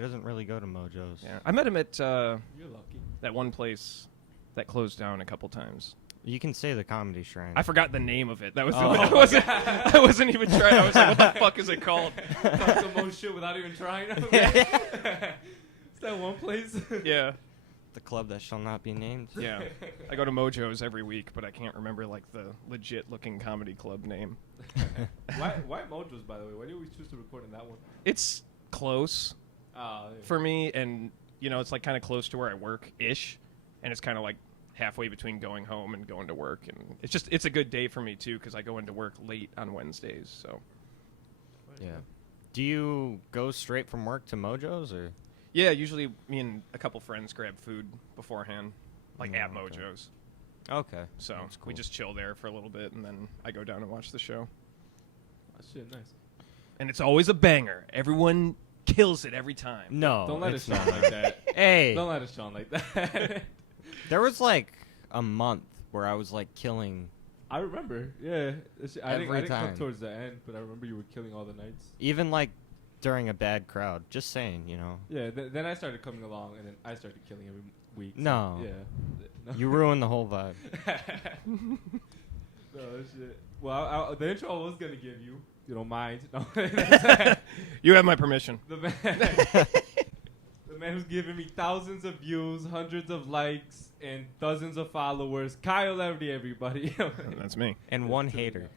doesn't really go to Mojo's. Yeah, I met him at You're lucky. that one place that closed down a couple times. You can say the Comedy Shrine. I forgot the name of it. That was Oh. I wasn't even trying. I was like, what the fuck is it called? Talk the most shit without even trying. It's that one place. Yeah. The club that shall not be named. Yeah. I go to Mojo's every week, but I can't remember like the legit looking comedy club name. Why Mojo's, by the way? Why do we choose to record in that one? It's close for me, and it's like kind of close to where I work ish, and it's kind of like halfway between going home and going to work, and it's a good day for me too because I go into work late on Wednesdays. So Yeah. Do you go straight from work to Mojo's or? yeah, usually me and a couple friends grab food beforehand, like at okay. Mojo's. Okay. So That's cool. we just chill there for a little bit, and then I go down and watch the show. That shit nice. And it's always a banger. Everyone kills it every time. No. Don't let it it's show not. like that. Hey. Don't let it show like that. There was like a month where I was like killing. I remember. Yeah. I didn't come time. towards the end, but I remember you were killing all the nights. Even like during a bad crowd. Just saying, Yeah. Then I started coming along, and then I started killing every week. So, No. yeah. No. You ruined the whole vibe. No shit. Well, the intro I was gonna give you. You don't mind? No. You have my permission. The man who's giving me thousands of views, hundreds of likes, and dozens of followers. Kyle Everdy, everybody. That's me. And one hater.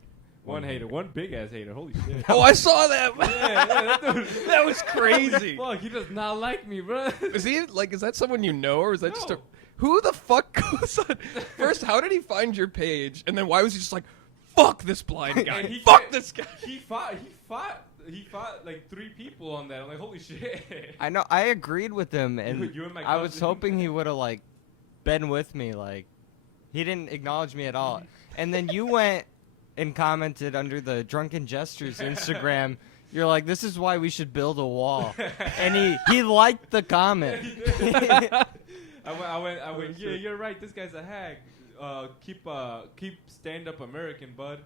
One hater. One big ass hater. Holy shit. Oh, I saw that. Yeah, that dude. That was crazy. Fuck, he does not like me, bro. Is that someone you know, or is that just No. who the fuck goes on? First, how did he find your page, and then why was he just like, fuck this blind guy, And he fuck can't- this guy? He fought like 3 people on that. I'm like, holy shit. I know. I agreed with him, and You and my I was cousin. hoping he would have like been with me. Like, he didn't acknowledge me at all. And then you went and commented under the Drunken Jesters Instagram. You're like, this is why we should build a wall. And he liked the comment. I went. Yeah, you're right. This guy's a hag. Keep stand up American, bud.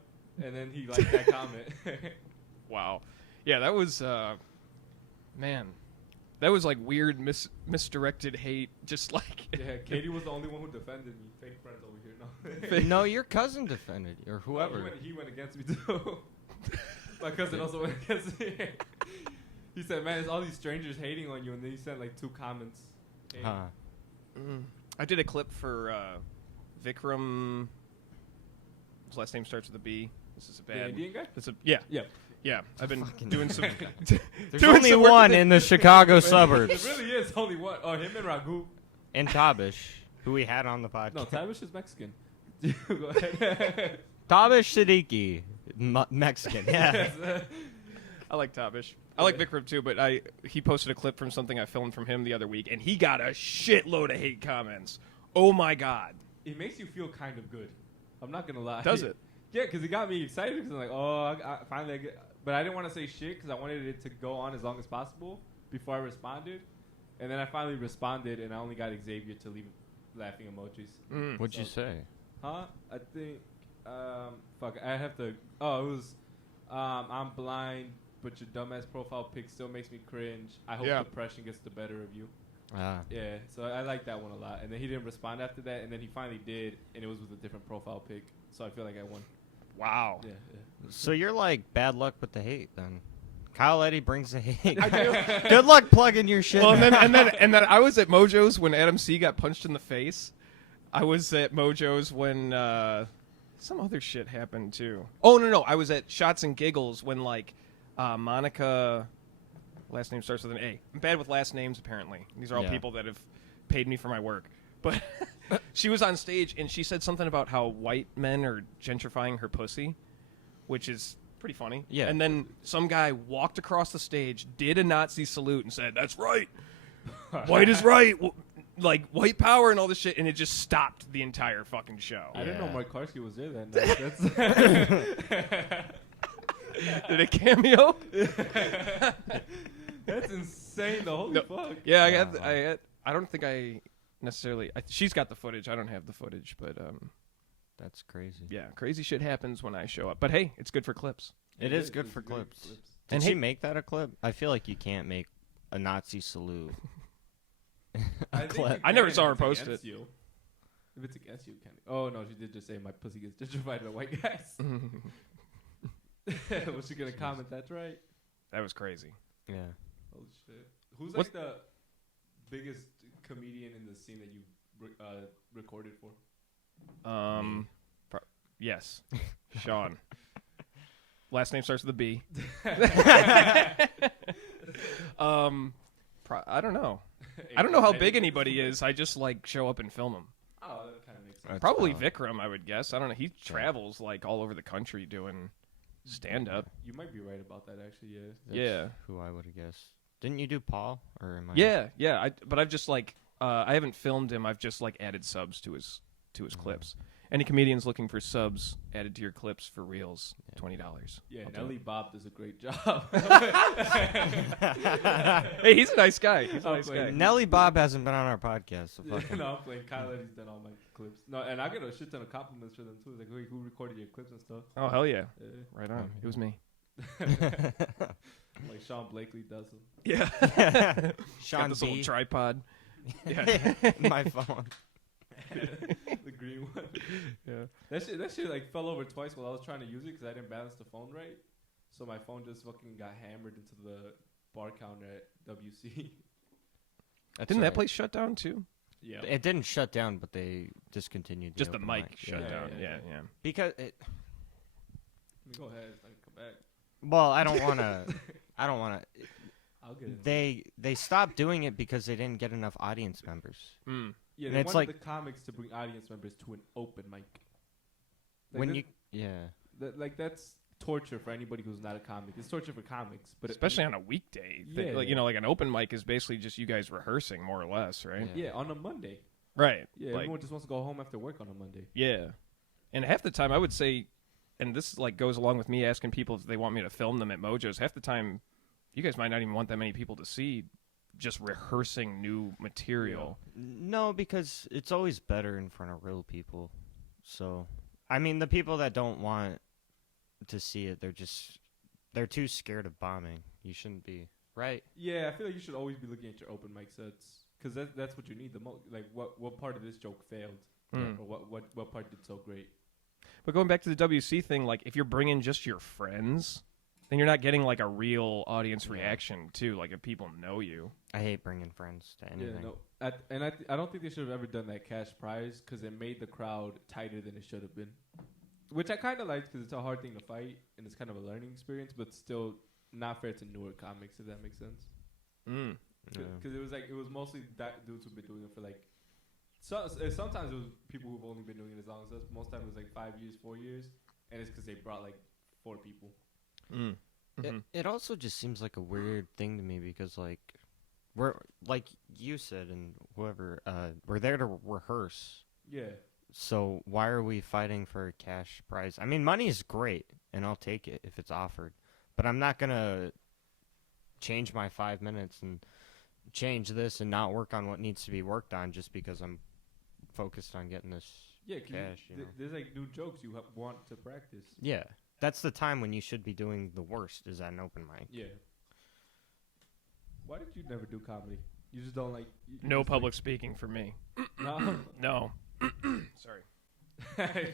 And then he liked that comment. Wow, yeah, that was man, that was like weird misdirected hate, just like Yeah, Katie was the only one who defended me. Fake friends over here. No. No, your cousin defended you, or whoever. He went against me too. My cousin also went against me. He said, "Man, it's all these strangers hating on you," and then he sent like 2 comments. Hey. Huh. I did a clip for Vikram. His last name starts with a B. This is a The bad. Indian guy? It's a Yeah. yeah. I've been Fucking doing some. There's doing only some work one with in the Chicago There suburbs. really is only one. Oh, him and Ragu. And Tabish, who we had on the podcast. No, Tavish is Mexican. Go ahead. Tabish Siddiqui, Mexican. Yeah. I like Tabish. I like Vikram too, but he posted a clip from something I filmed from him the other week, and he got a shitload of hate comments. Oh my god! It makes you feel kind of good. I'm not gonna lie. Does it? Yeah, because it got me excited. Because I'm like, oh, I finally. But I didn't want to say shit because I wanted it to go on as long as possible before I responded. And then I finally responded, and I only got Xavier to leave laughing emojis. What'd you say? Huh? I think. Fuck. I have to. Oh, it was. I'm blind, but your dumbass profile pic still makes me cringe. I hope Yeah. depression gets the better of you. Ah. Yeah, so I like that one a lot. And then he didn't respond after that, and then he finally did, and it was with a different profile pic. So I feel like I won. Wow. Yeah. So you're like bad luck with the hate then. Kyle Eddy brings the hate. I do. Good luck plugging your shit. Well, and then I was at Mojo's when Adam C got punched in the face. I was at Mojo's when some other shit happened too. Oh no, I was at Shots and Giggles when like Monica, last name starts with an A. I'm bad with last names apparently. These are all Yeah. people that have paid me for my work. But she was on stage and she said something about how white men are gentrifying her pussy, which is pretty funny. Yeah. And then some guy walked across the stage, did a Nazi salute, and said, "That's right. White is right. Like white power and all this shit," and it just stopped the entire fucking show. I didn't know Yeah. Mike Karski was there that night. Did it cameo? That's insane. The holy No. fuck. Yeah, Wow. I don't think I necessarily. She's got the footage. I don't have the footage, but That's crazy. yeah, crazy shit happens when I show up. But hey, it's good for clips. It is good for clips. Did And she hey- make that a clip? I feel like you can't make a Nazi salute. I think clip. you I never can saw her if it's post against it. you. If it's against you, you can. Oh no, she did just say my pussy gets gentrified by white guys. Was she gonna comment? That's right. That was crazy. Yeah. Holy shit. Who's What's- like the biggest comedian in the scene that you recorded for? Yes, Sean. Last name starts with a B. I don't know. I don't know how big anybody is. I just like show up and film them. Oh, that kind of makes sense. That's Probably valid. Vikram, I would guess. I don't know. He travels like all over the country doing stand up. You might be right about that, actually. Yeah. That's Yeah. who I would have guessed. Didn't you do Paul? Or am I? Yeah. But I've just like I haven't filmed him. I've just like added subs to his clips. Any comedians looking for subs added to your clips for reels, $20. Yeah, I'll do Nelly it. Bob does a great job. Hey, he's a nice guy. He's a I'll nice play. guy. Nelly Bob hasn't been on our podcast. So fuck him. No, I'm playing. Kyle Eddie's done all my clips. No, and I get a shit ton of compliments for them too. Like, who recorded your clips and stuff? Oh hell yeah! Yeah. Right on. It was me. Like Sean Blakely does them. Yeah. Got Sean this little B. tripod. Yeah. My phone. The green one. Yeah. That shit like fell over twice while I was trying to use it because I didn't balance the phone right. So my phone just fucking got hammered into the bar counter at WC. That's Didn't that right. place shut down too? Yeah. It didn't shut down, but they discontinued. Just the open mic shut Yeah, down. yeah, Yeah. because it. Go ahead. I can come back. Well, I don't want to. I don't want to. I'll get it. They stopped doing it because they didn't get enough audience members. Mm. Yeah, and they it's wanted like- the comics to bring audience members to an open mic. Like When that- you yeah. that's torture for anybody who's not a comic. It's torture for comics, but Especially on a weekday. Yeah. Like, like an open mic is basically just you guys rehearsing more or less, right? Yeah. yeah, on a Monday. Right. Yeah, Like, everyone just wants to go home after work on a Monday. yeah. And half the time I would say, and this like goes along with me asking people if they want me to film them at Mojo's. Half the time, you guys might not even want that many people to see just rehearsing new material. No, because it's always better in front of real people. So, I mean, the people that don't want to see it, they're too scared of bombing. You shouldn't be, right? Yeah, I feel like you should always be looking at your open mic sets because that's what you need the most. Like, what part of this joke failed, Mm. or what part did so great? But going back to the WC thing, like if you're bringing just your friends, then you're not getting like a real audience Yeah. reaction too. Like if people know you. I hate bringing friends to anything. Yeah, no, I don't think they should have ever done that cash prize because it made the crowd tighter than it should have been. Which I kind of liked because it's a hard thing to fight and it's kind of a learning experience, but still not fair to newer comics, if that makes sense. Mm. Yeah. Because it was mostly dudes who've been doing it for like. Sometimes it was people who've only been doing it as long as us. Most time it was like 5 years, 4 years, and it's because they brought like 4 people. Mm. Mhm. It also just seems like a weird thing to me because like we're like you said and whoever we're there to rehearse. Yeah. So why are we fighting for a cash prize? I mean, money is great and I'll take it if it's offered, but I'm not gonna change my 5 minutes and change this and not work on what needs to be worked on just because I'm focused on getting this Yeah, 'cause cash. You know? there's like new jokes you want to practice. Yeah, that's the time when you should be doing the worst is at an open mic. Yeah. Why did you never do comedy? You just don't like. You No just, public speaking for me. Like, no. No. Sorry.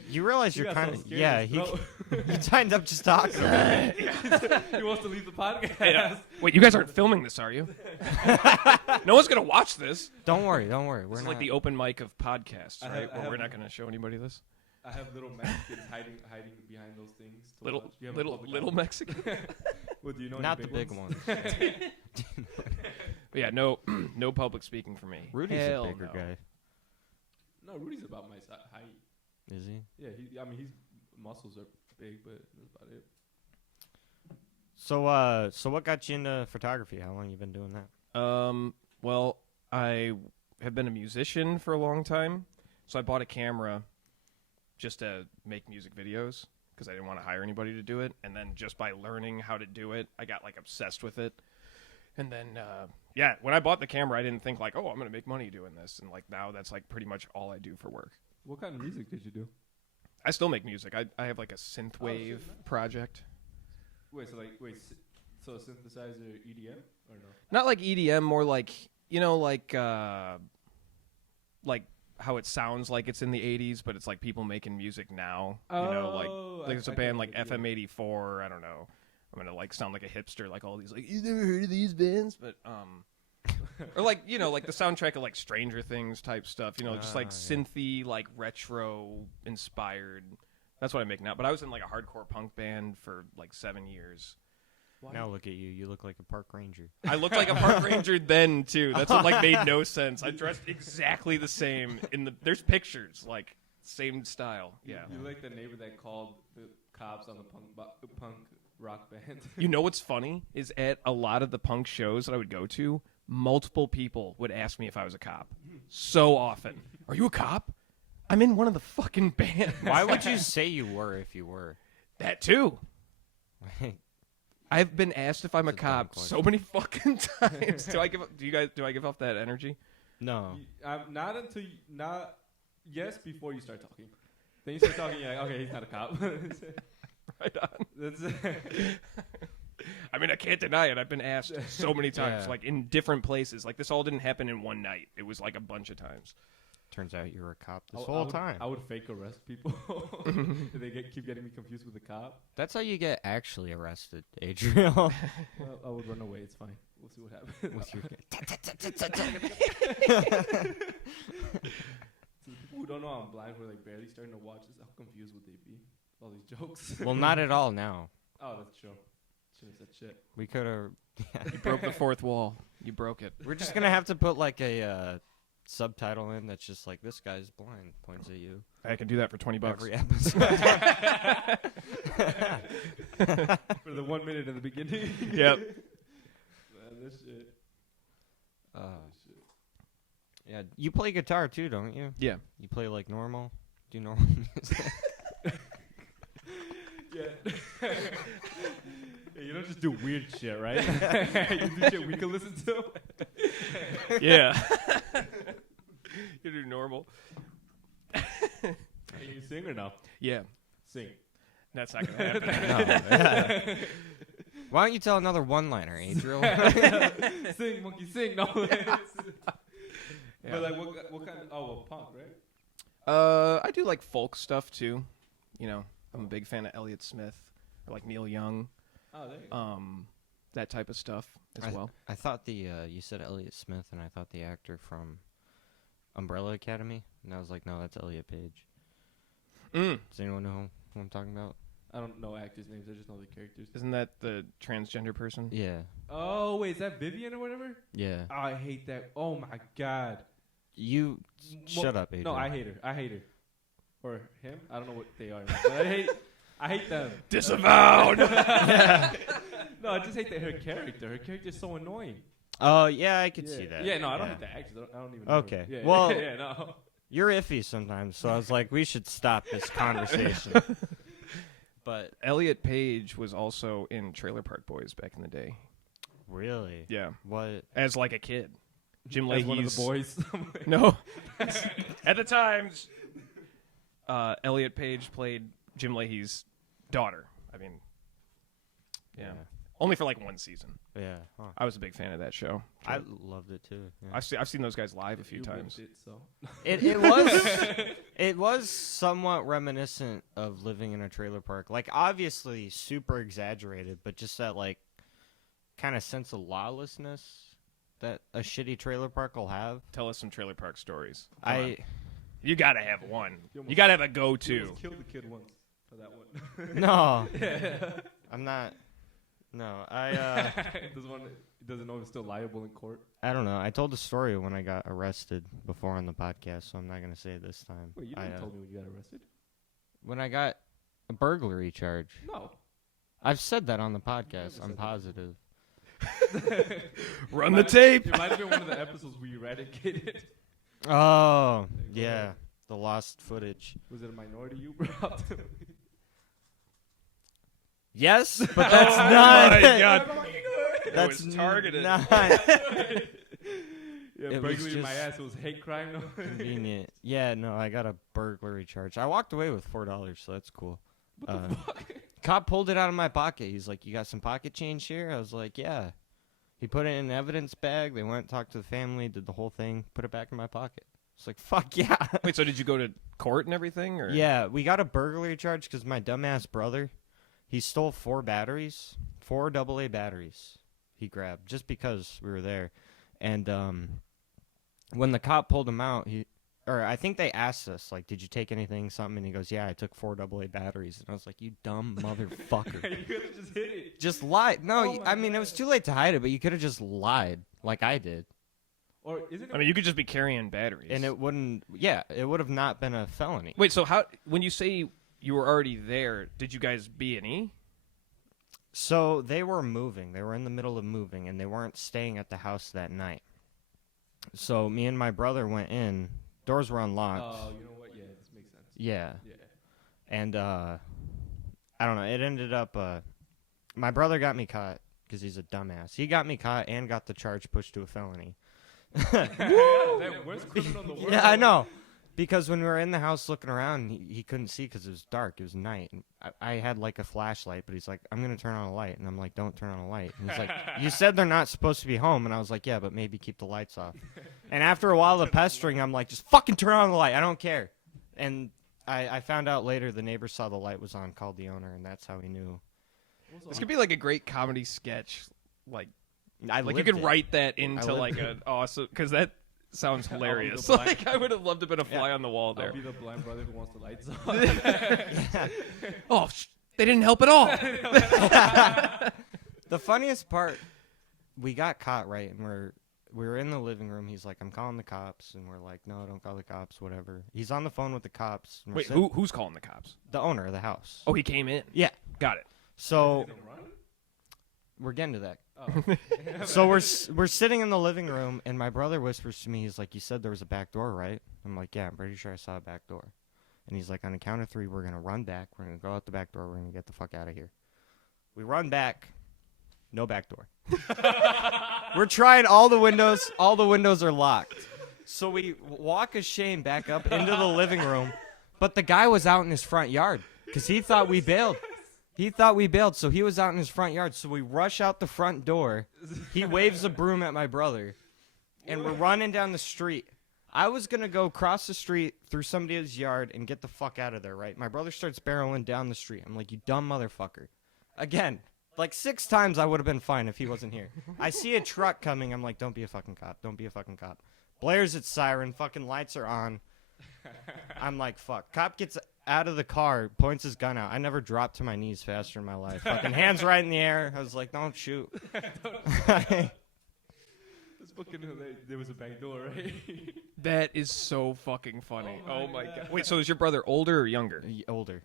You realize You you're got kind so of scared yeah. of his He signed up just talking. he wants to leave the podcast. Wait, you guys aren't filming this, are you? No one's gonna watch this. Don't worry. We're This is not. like the open mic of podcasts, I right? have- I Where we're have- not gonna show anybody this. I have little Mexicans hiding behind those things. to Little, watch. Do you have a public little eye? Mexican. Well, do you know not any the big ones? ones. But yeah, no, no public speaking for me. Rudy's Hell a bigger no. guy. No, Rudy's about my height. Is he? Yeah, his muscles are big, but that's about it. So what got you into photography? How long you been doing that? Well, I have been a musician for a long time, so I bought a camera just to make music videos because I didn't want to hire anybody to do it. And then just by learning how to do it, I got like obsessed with it. And then, yeah, when I bought the camera, I didn't think like, oh, I'm gonna make money doing this. And like now, that's like pretty much all I do for work. What kind of music did you do? I still make music. I have like a synthwave shit, man. project. Wait, so synthesizer EDM? Or no? Not like EDM, more like like how it sounds like it's in the 80s, but it's like people making music now. Oh, There's a I band get like it, yeah. FM84. I don't know. I'm gonna like sound like a hipster, like all these like you never heard of these bands, but or like like the soundtrack of like Stranger Things type stuff. Just like Yeah. synthy, like retro inspired. That's what I make now. But I was in like a hardcore punk band for like 7 years. Now look at you. You look like a park ranger. I looked like a park ranger then too. That's what like made no sense. I dressed exactly the same there's pictures like same style. Yeah. You like the neighbor that called the cops on the punk rock band. You know what's funny is at a lot of the punk shows that I would go to, multiple people would ask me if I was a cop. So often. Are you a cop? I'm in one of the fucking bands. Why would you say you were if you were? That too. I've been asked if I'm a That's a dumb cop question. so many fucking times. Do I give off that energy? No. Not until yes, before you start talking. Then you start talking, you're like, okay, he's not a cop. Right on. That's I mean, I can't deny it. I've been asked so many times, Yeah. like in different places. Like this all didn't happen in one night. It was like a bunch of times. Turns out you were a cop this I whole would- time. I would fake arrest people. They keep getting me confused with a cop. That's how you get actually arrested, Adriel. Well, I would run away. It's fine. We'll see what happens. With your To the people who don't know I'm blind, who are like barely starting to watch this, how confused would they be? All these jokes. Well, not at all now. Oh, that's true. Shouldn't have said shit. We could have. You broke the fourth wall. You broke it. We're just gonna have to put like a subtitle in that's just like this guy's blind, points at you. I can do that for $20. Every episode. For the 1 minute in the beginning. Yep. Man, this shit. Yeah, you play guitar too, don't you? Yeah. You play like normal? Do normal music? Yeah. Yeah, you don't just do weird shit, right? You do shit we can listen to. Yeah. You do normal. Can you sing or no? Yeah. Sing. That's not gonna happen. No, yeah. Why don't you tell another one-liner, Adriel? Sing, monkey, sing. No. Yeah. But like, what kind of? Oh, well, punk, right? I do like folk stuff too. I'm a big fan of Elliott Smith or like Neil Young. Oh, there you go. That type of stuff as well. I thought you said Elliott Smith, and I thought the actor from Umbrella Academy, and I was like, no, that's Elliot Page. Mm. Does anyone know who I'm talking about? I don't know actors' names. I just know the characters. Isn't that the transgender person? Yeah, Oh, wait, is that Vivian or whatever? yeah. Oh, I hate that. Oh my god. You shut up, Adriel. No, I hate her. I hate her. Or him? I don't know what they are. But I hate them. Disavowed. No, I just hate her character. Her character is so annoying. Oh, yeah, I could see that. Yeah, no, I don't hate the actors. I don't even know Okay. her. Yeah, Well- yeah, no. You're iffy sometimes, so I was like, we should stop this conversation. But Elliot Page was also in Trailer Park Boys back in the day. really, Yeah. what? As like a kid. Jim As Leahy's one of the boys. No. At the time, Elliot Page played Jim Leahy's daughter. I mean, yeah. Only for like one season. Yeah. Huh. I was a big fan of that show. I loved it too. Yeah. I've seen those guys live a few You times. whipped It, so. It was it was somewhat reminiscent of living in a trailer park. Like obviously super exaggerated, but just that like kind of sense of lawlessness that a shitty trailer park will have. Tell us some trailer park stories. Come on. I You gotta have one. You almost- You gotta have a You go-to. almost killed the kid once for that one. no. I'm not. No, Doesn't know if it's still liable in court. I don't know. I told the story when I got arrested before on the podcast, so I'm not gonna say it this time. Wait, you never told me when you got arrested. When I got a burglary charge. No. I've said that on the podcast. I'm positive. Run the tape. It might have been one of the episodes we eradicated. Oh, There you go. yeah. The lost footage. Was it a minority you brought? Yes, but that's not. my God. That's It was targeted. Not Yeah, It was burglary in my just- ass. It was hate crime. No. convenient. Yeah, no, I got a burglary charge. I walked away with $4, so that's cool. What the fuck? Cop pulled it out of my pocket. He's like, "You got some pocket change here?" I was like, "Yeah." He put it in an evidence bag. They went, talked to the family, did the whole thing, put it back in my pocket. It's like, fuck yeah. Wait, so did you go to court and everything? Or? Yeah, we got a burglary charge because my dumbass brother, he stole 4 batteries, 4 AA batteries he grabbed just because we were there. And when the cop pulled him out, I think they asked us, like, did you take anything, something? And he goes, yeah, I took 4 AA batteries. And I was like, you dumb motherfucker. You could have just hit it. Just lied. No, Oh I mean, it was too late to hide it, but you could have just lied like I did. Or isn't it? I mean, you could just be carrying batteries. And it wouldn't, it would have not been a felony. Wait, so when you say you were already there, did you guys B&E? So they were moving. They were in the middle of moving, and they weren't staying at the house that night. So me and my brother went in. Doors were unlocked. Oh, you know what? Yeah, this makes sense. Yeah. Yeah. And I don't know. It ended up my brother got me caught because he's a dumbass. He got me caught and got the charge pushed to a felony. That worst criminal in the world. Yeah, I know. Because when we were in the house looking around, he couldn't see because it was dark. It was night. And I had like a flashlight, but he's like, I'm going to turn on a light. And I'm like, don't turn on a light. And he's like, you said they're not supposed to be home. And I was like, yeah, but maybe keep the lights off. And after a while of pestering, I'm like, just fucking turn on the light. I don't care. And I found out later the neighbor saw the light was on, called the owner, and that's how he knew. This could be like a great comedy sketch. Like I you lived could it. write that into lived like an awesome, because that sounds hilarious. blind- Like I would have loved to have been a fly on the wall there. I'll be the blind brother who wants the lights on. Oh, they didn't help at all. The funniest part, we got caught, right? And we were in the living room. He's like, I'm calling the cops. And we're like, no, don't call the cops, whatever. He's on the phone with the cops. And we're Wait, sitting- who's calling the cops? The owner of the house. Oh, he came in. Yeah. Got it. So Didn't run? we're getting to that. Oh. So we're sitting in the living room, and my brother whispers to me, he's like, you said there was a back door, right? I'm like, yeah, I'm pretty sure I saw a back door. And he's like, on the count of 3, we're going to run back. We're going to go out the back door. We're going to get the fuck out of here. We run back. No back door. We're trying all the windows. All the windows are locked. So we walk a shame back up into the living room. But the guy was out in his front yard because he thought we bailed. He thought we bailed, so he was out in his front yard. So we rush out the front door. He waves a broom at my brother. And we're running down the street. I was going to go cross the street through somebody's yard and get the fuck out of there, right? My brother starts barreling down the street. I'm like, you dumb motherfucker. Again, like 6 times I would have been fine if he wasn't here. I see a truck coming. I'm like, don't be a fucking cop. Don't be a fucking cop. Blares its siren. Fucking lights are on. I'm like, fuck. Cop gets out of the car, points his gun out. I never dropped to my knees faster in my life. Fucking hands right in the air. I was like, don't shoot. This fucking, there was a back door, right? That is so fucking funny. Oh Oh my my god. God. Wait, so is your brother older or younger? Older.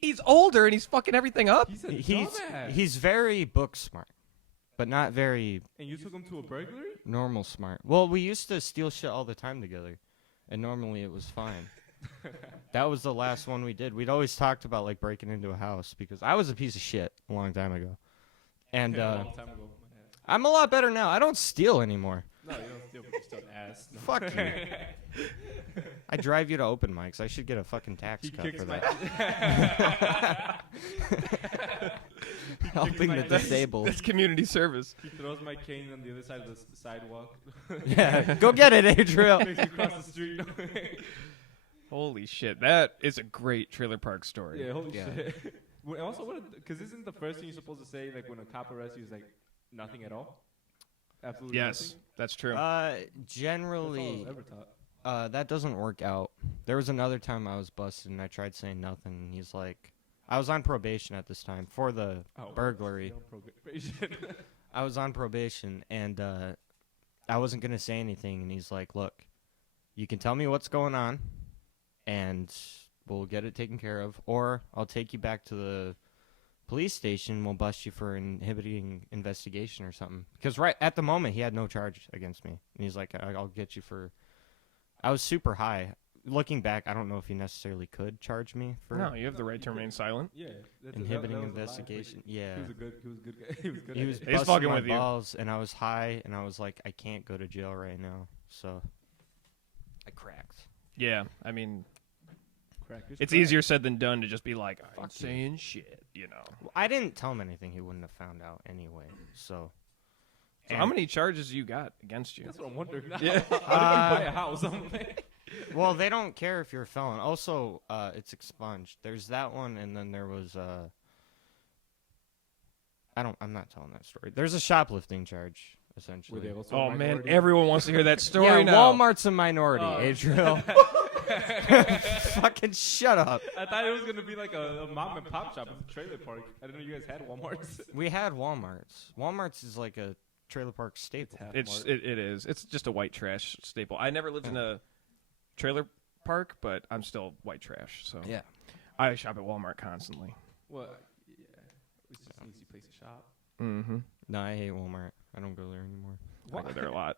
He's older and he's fucking everything up. He's a He's dumbass. he's very book smart, but not very And you took him to a burglary? normal smart. Well, we used to steal shit all the time together, and normally it was fine. That was the last one we did. We'd always talked about like breaking into a house because I was a piece of shit a long time ago, and A long time ago. I'm a lot better now. I don't steal anymore. No, you don't steal, but you still ass. No. Fuck you. I drive you to open mics. I should get a fucking tax He cut kicks for my. that. Helping the my- That's- disabled. That's community service. He throws my cane on the other side of the sidewalk. Yeah, go get it, Adriel. Makes me cross the street. Holy shit, that is a great trailer park story. Yeah, holy Yeah. shit. Also, because isn't the first thing you're supposed to say, like when a cop arrests you, is like nothing at all? Absolutely Yes, nothing? that's true. That's all I Generally, was ever taught. that doesn't work out. There was another time I was busted and I tried saying nothing. And he's like, I was on probation at this time for the burglary. You're on probation. I was on probation and I wasn't going to say anything. And he's like, look, you can tell me what's going on and we'll get it taken care of. Or I'll take you back to the police station. We'll bust you for inhibiting investigation or something. Because right at the moment, he had no charge against me. And he's like, I'll get you for... I was super high. Looking back, I don't know if he necessarily could charge me for No, you have the right to remain silent. Yeah, inhibiting that was a lie. investigation. Yeah. He was a good guy. He was good. He at was it. He's busting fucking my with you. balls, and I was high, and I was like, I can't go to jail right now. So I cracked. Yeah, I mean, Crackers, it's crack. easier said than done to just be like, I ain't Fuck you. saying shit, you know. Well, I didn't tell him anything he wouldn't have found out anyway. So So how many charges you got against you? That's what I'm wondering now. Yeah. How did you buy a house? Well, they don't care if you're a felon. Also, it's expunged. There's that one, and then there was I'm not telling that story. There's a shoplifting charge, essentially. Were they also Oh a man, minority? everyone wants to hear that story Yeah, now. Walmart's a minority, Adriel. Fucking shut up. I thought it was gonna be like a mom and pop shop at the trailer park. I didn't know you guys had Walmarts. We had Walmart's. Walmart's is like a trailer park staple. It is. It's just a white trash staple. I never lived in a trailer park, but I'm still white trash. So Yeah. I shop at Walmart constantly. Well, yeah, it's just an easy place to shop. Mm-hmm. No, I hate Walmart. I don't go there anymore. I go there a lot.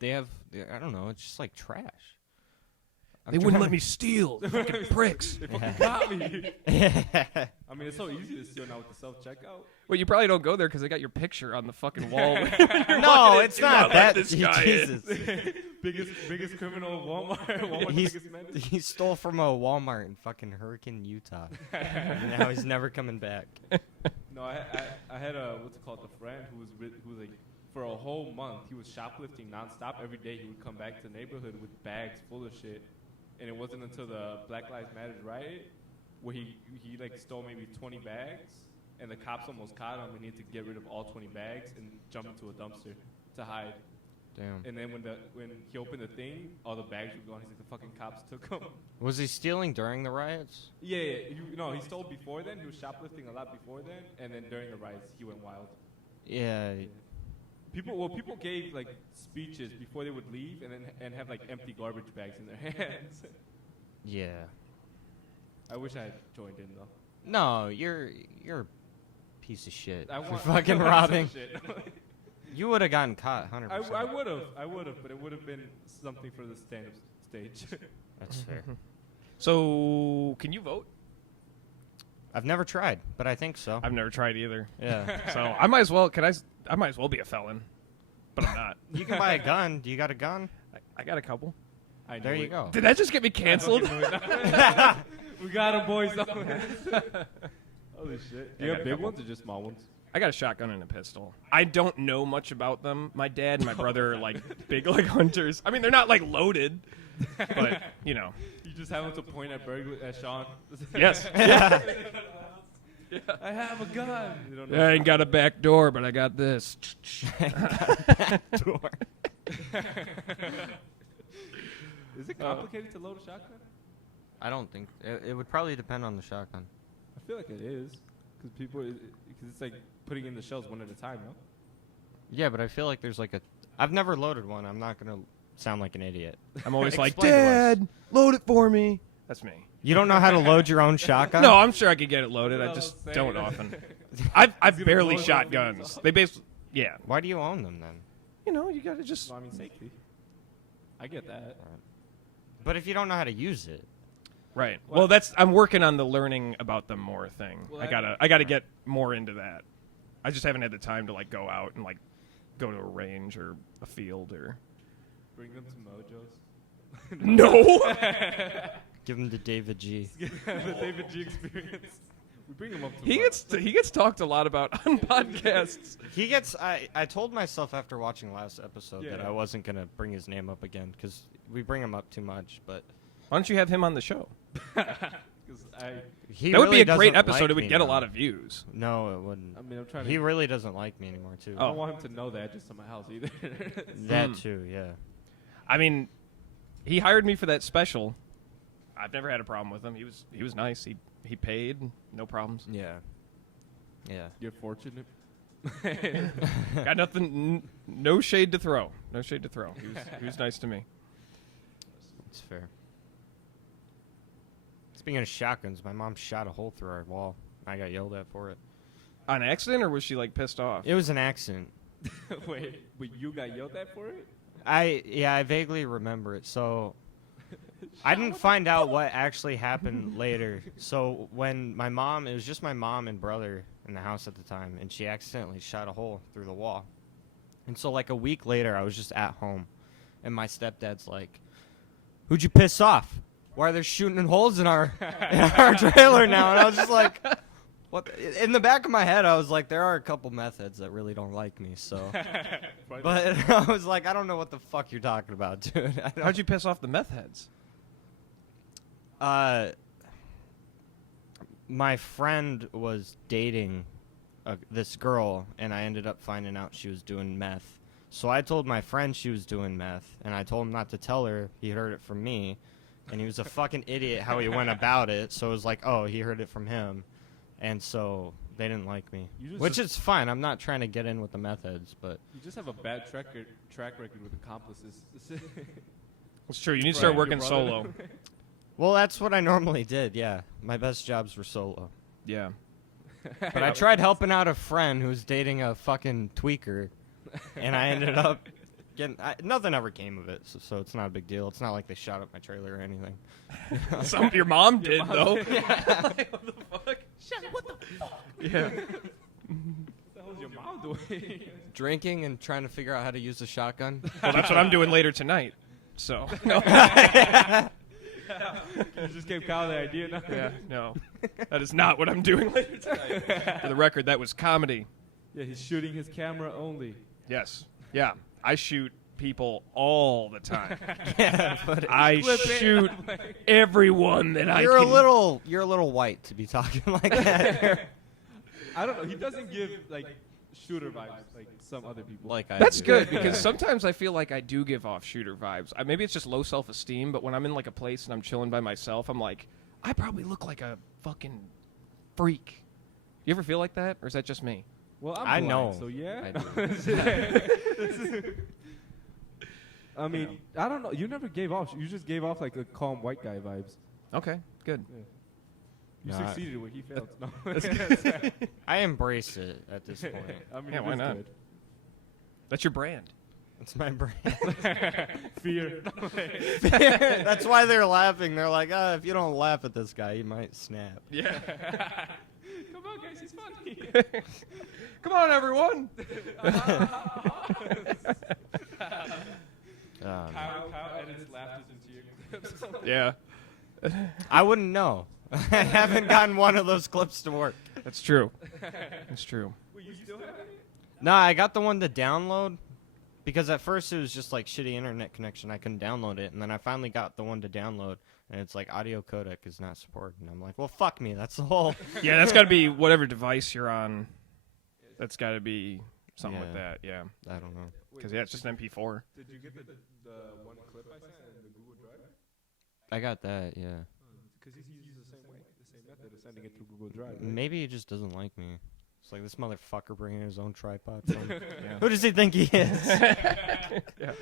They have, I don't know, it's just like trash. They wouldn't let me steal. Fucking pricks. They fucking got me. Yeah. I mean, it's so easy to steal now with the self-checkout. Well, you probably don't go there because they got your picture on the fucking wall. No, it's not that. This guy Jesus. biggest criminal Walmart. Walmart's biggest menace. He stole from a Walmart in fucking Hurricane, Utah. And now he's never coming back. No, I had a what's it called, a friend who was like for a whole month he was shoplifting nonstop. Every day he would come back to the neighborhood with bags full of shit, and it wasn't until the Black Lives Matter riot where he like stole maybe 20 bags, and the cops almost caught him and he had to get rid of all 20 bags and jump into a dumpster to hide. Damn. And then when he opened the thing, all the bags were gone. He's like, the fucking cops took them. Was he stealing during the riots? Yeah. He stole before then. He was shoplifting a lot before then, and then during the riots, he went wild. Yeah. People gave like speeches before they would leave, and have like empty garbage bags in their hands. Yeah. I wish I had joined in though. No, you're a piece of shit I for want fucking some robbing. shit. You would have gotten caught 100%. I would have, but it would have been something for the stand-up stage. That's fair. So, can you vote? I've never tried, but I think so. I've never tried either. Yeah. So I might as well. I might as well be a felon, but I'm not. You can buy a gun. Do you got a gun? I got a couple. I There knew you it. go. Did that just get me I canceled? fucking knew it. We got him, boys. Holy shit! Do you I have got a big couple. ones or just small ones? I got a shotgun and a pistol. I don't know much about them. My dad and my brother are like big like hunters. I mean, they're not like loaded, but you know. You just have them to point at Sean. Yes. Yeah. I have a gun. You don't know. Yeah, I ain't got a back door, but I got this. Door. Is it complicated to load a shotgun? I don't think it would probably depend on the shotgun. I feel like it is, because it's like putting in the shells one at a time, no? Yeah, but I feel like there's like I've never loaded one. I'm not gonna sound like an idiot. I'm always like, Explain to us. Dad, load it for me. That's me. You don't know how to load your own shotgun? No, I'm sure I could get it loaded. I That's just what I was don't saying. often. I've gonna barely blow shot those guns. things They basically, yeah. Why do you own them then? You know, you gotta just. Well, I mean, safety. I get that. But if you don't know how to use it, Right. Well- Well, I'm working on the learning about them more thing. Well, I gotta get more into that. I just haven't had the time to like go out and like go to a range or a field or. Bring them to Mojo's. No. give them to David G. the David G experience. We bring him up to He gets talked a lot about on podcasts. He gets. I told myself after watching last episode that Yeah. I wasn't gonna bring his name up again because we bring him up too much. But Why don't you have him on the show? Because he That would really be a great doesn't episode. like it would me get a now. lot of views. No, it wouldn't. I mean, I'm trying to. He really doesn't like me anymore too. I don't want him to know the address to my house either. That too. Yeah. I mean, he hired me for that special. I've never had a problem with him. He was nice. He paid, no problems. Yeah. Yeah. You're fortunate. Got nothing, no shade to throw. No shade to throw. He was nice to me. It's fair. Speaking of shotguns, my mom shot a hole through our wall. I got yelled at for it. On accident, or was she like pissed off? It was an accident. Wait, but you got yelled at for it? I vaguely remember it. So I didn't find out what actually happened later. So when it was just my mom and brother in the house at the time, and she accidentally shot a hole through the wall. And so like a week later, I was just at home, and my stepdad's like, "Who'd you piss off? Why are they shooting holes in our trailer now?" And I was just like, What? In the back of my head, I was like, there are a couple meth heads that really don't like me, so. But I was like, I don't know what the fuck you're talking about, dude. How'd you piss off the meth heads? My friend was dating this girl, and I ended up finding out she was doing meth. So I told my friend she was doing meth, and I told him not to tell her. He heard it from me, and he was a fucking idiot how he went about it. So it was like, oh, he heard it from him. And so they didn't like me, which is fine. I'm not trying to get in with the meth heads, but You just have a bad track record with accomplices. It's true. You need to start working solo. well, that's what I normally did. Yeah, my best jobs were solo. Yeah. But I tried helping out a friend who was dating a fucking tweaker, and I ended up getting nothing ever came of it. So it's not a big deal. It's not like they shot up my trailer or anything. Your mom did, though. Yeah. What the fuck? What the fuck? Yeah. What the hell is your mom doing? Drinking and trying to figure out how to use a shotgun. Well, that's what I'm doing later tonight. So. You just gave Kyle the idea now. Yeah, no. That is not what I'm doing later tonight. For the record, that was comedy. Yeah, he's shooting his camera only. Yes. Yeah. I shoot people all the time. Yeah, but I shoot everyone that I you're can. you're a little white to be talking like that. I don't know. He doesn't give like shooter vibes like some other people. Like I That's do. good because sometimes I feel like I do give off shooter vibes. Maybe it's just low self-esteem, but when I'm in like a place and I'm chilling by myself, I'm like, I probably look like a fucking freak. You ever feel like that, or is that just me? Well, I blind, know. So yeah. I do. I mean, I don't know. You never gave off. You just gave off like a calm white guy vibes. Okay, good. You Nah. succeeded where he failed. No. I embrace it at this point. I mean, Yeah, it why is not? good. That's your brand. It's my brand. Fear. That's why they're laughing. They're like, if you don't laugh at this guy, he might snap. Yeah. Come on, guys. He's funny. Come on, everyone. Kyle edits laughter into your clips. Yeah, I wouldn't know. I haven't gotten one of those clips to work. that's true. That's true. Wait, you still have it? No, I got the one to download because at first it was just like shitty internet connection. I couldn't download it, and then I finally got the one to download, and it's like audio codec is not supported. And I'm like, well, fuck me. That's the whole. Yeah, that's got to be whatever device you're on. That's got to be something like Yeah. that. Yeah, I don't know. because yeah, it's just an MP4. Did you get the one clip I sent in the Google Drive? I got that. Yeah. Because he uses the same way, the same method of sending it through Google Drive. Right? Maybe he just doesn't like me. It's like this motherfucker bringing his own tripod. From. Yeah. Who does he think he is? Yeah.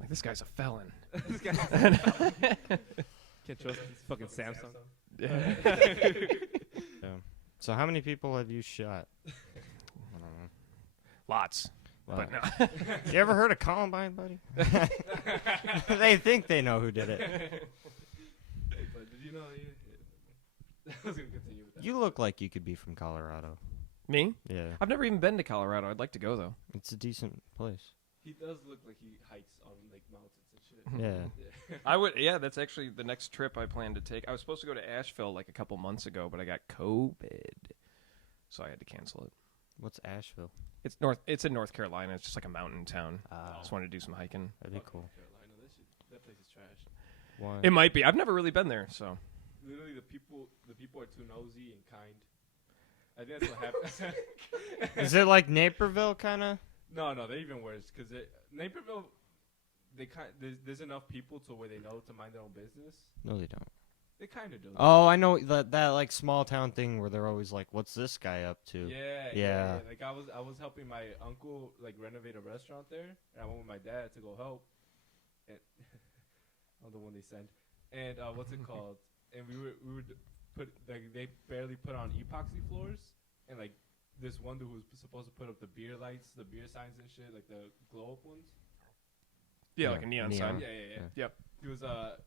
Like this guy's a felon. This guy can't trust this fucking Samsung. Yeah. Yeah. So how many people have you shot? I don't know. Lots. Wow. But no. You ever heard of Columbine, buddy? They think they know who did it. But did you know? I was gonna continue with that. You look like you could be from Colorado. Me? Yeah. I've never even been to Colorado. I'd like to go though. It's a decent place. He does look like he hikes on like mountains and shit. Yeah. I would. Yeah, that's actually the next trip I plan to take. I was supposed to go to Asheville like a couple months ago, but I got COVID, so I had to cancel it. What's Asheville? It's north. It's in North Carolina. It's just like a mountain town. Ah, Just wanted to do some hiking. that'd be cool. Carolina, that place is trash. Why? It might be. I've never really been there, so. Literally, the people are too nosy and kind. I think that's what happens. Is it like Naperville, kind of? No, they're even worse because Naperville, there's enough people to where they know to mind their own business. No, they don't. They kind of do. Oh, I know that like small town thing where they're always like, "What's this guy up to?" Yeah. Like I was helping my uncle like renovate a restaurant there, and I went with my dad to go help. And I'm the one they sent. And what's it called? And we would put like they barely put on epoxy floors, and like this one dude who was supposed to put up the beer lights, the beer signs and shit, like the glow up ones. Yeah, Yeah, like a neon neon. sign. Yeah. Yep. He was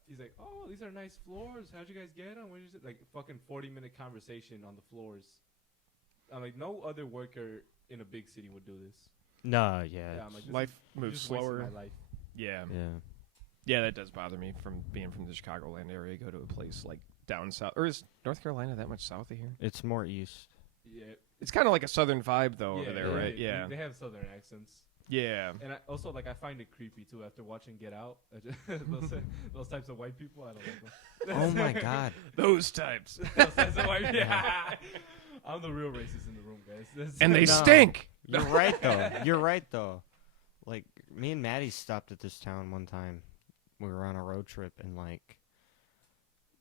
he's like, oh, these are nice floors. How'd you guys get them? Where is it? Like fucking 40-minute conversation on the floors. I'm like, no other worker in a big city would do this. No, yeah. I'm like, this Life is- you moves just wasted slower. My life. Yeah. Yeah. Yeah, that does bother me from being from the Chicagoland area. Go to a place like down south, or is North Carolina that much south of here? It's more east. Yeah. It's kind of like a southern vibe though over there, yeah, right? Yeah. They have southern accents. Yeah. And I also like I find it creepy too after watching Get Out. Those types of white people, I don't like them. Oh my god. Those types. Those types of white people. I'm the real racist in the room, guys. And they No. stink. You're right though. You're right though. Like me and Maddie stopped at this town one time. We were on a road trip and like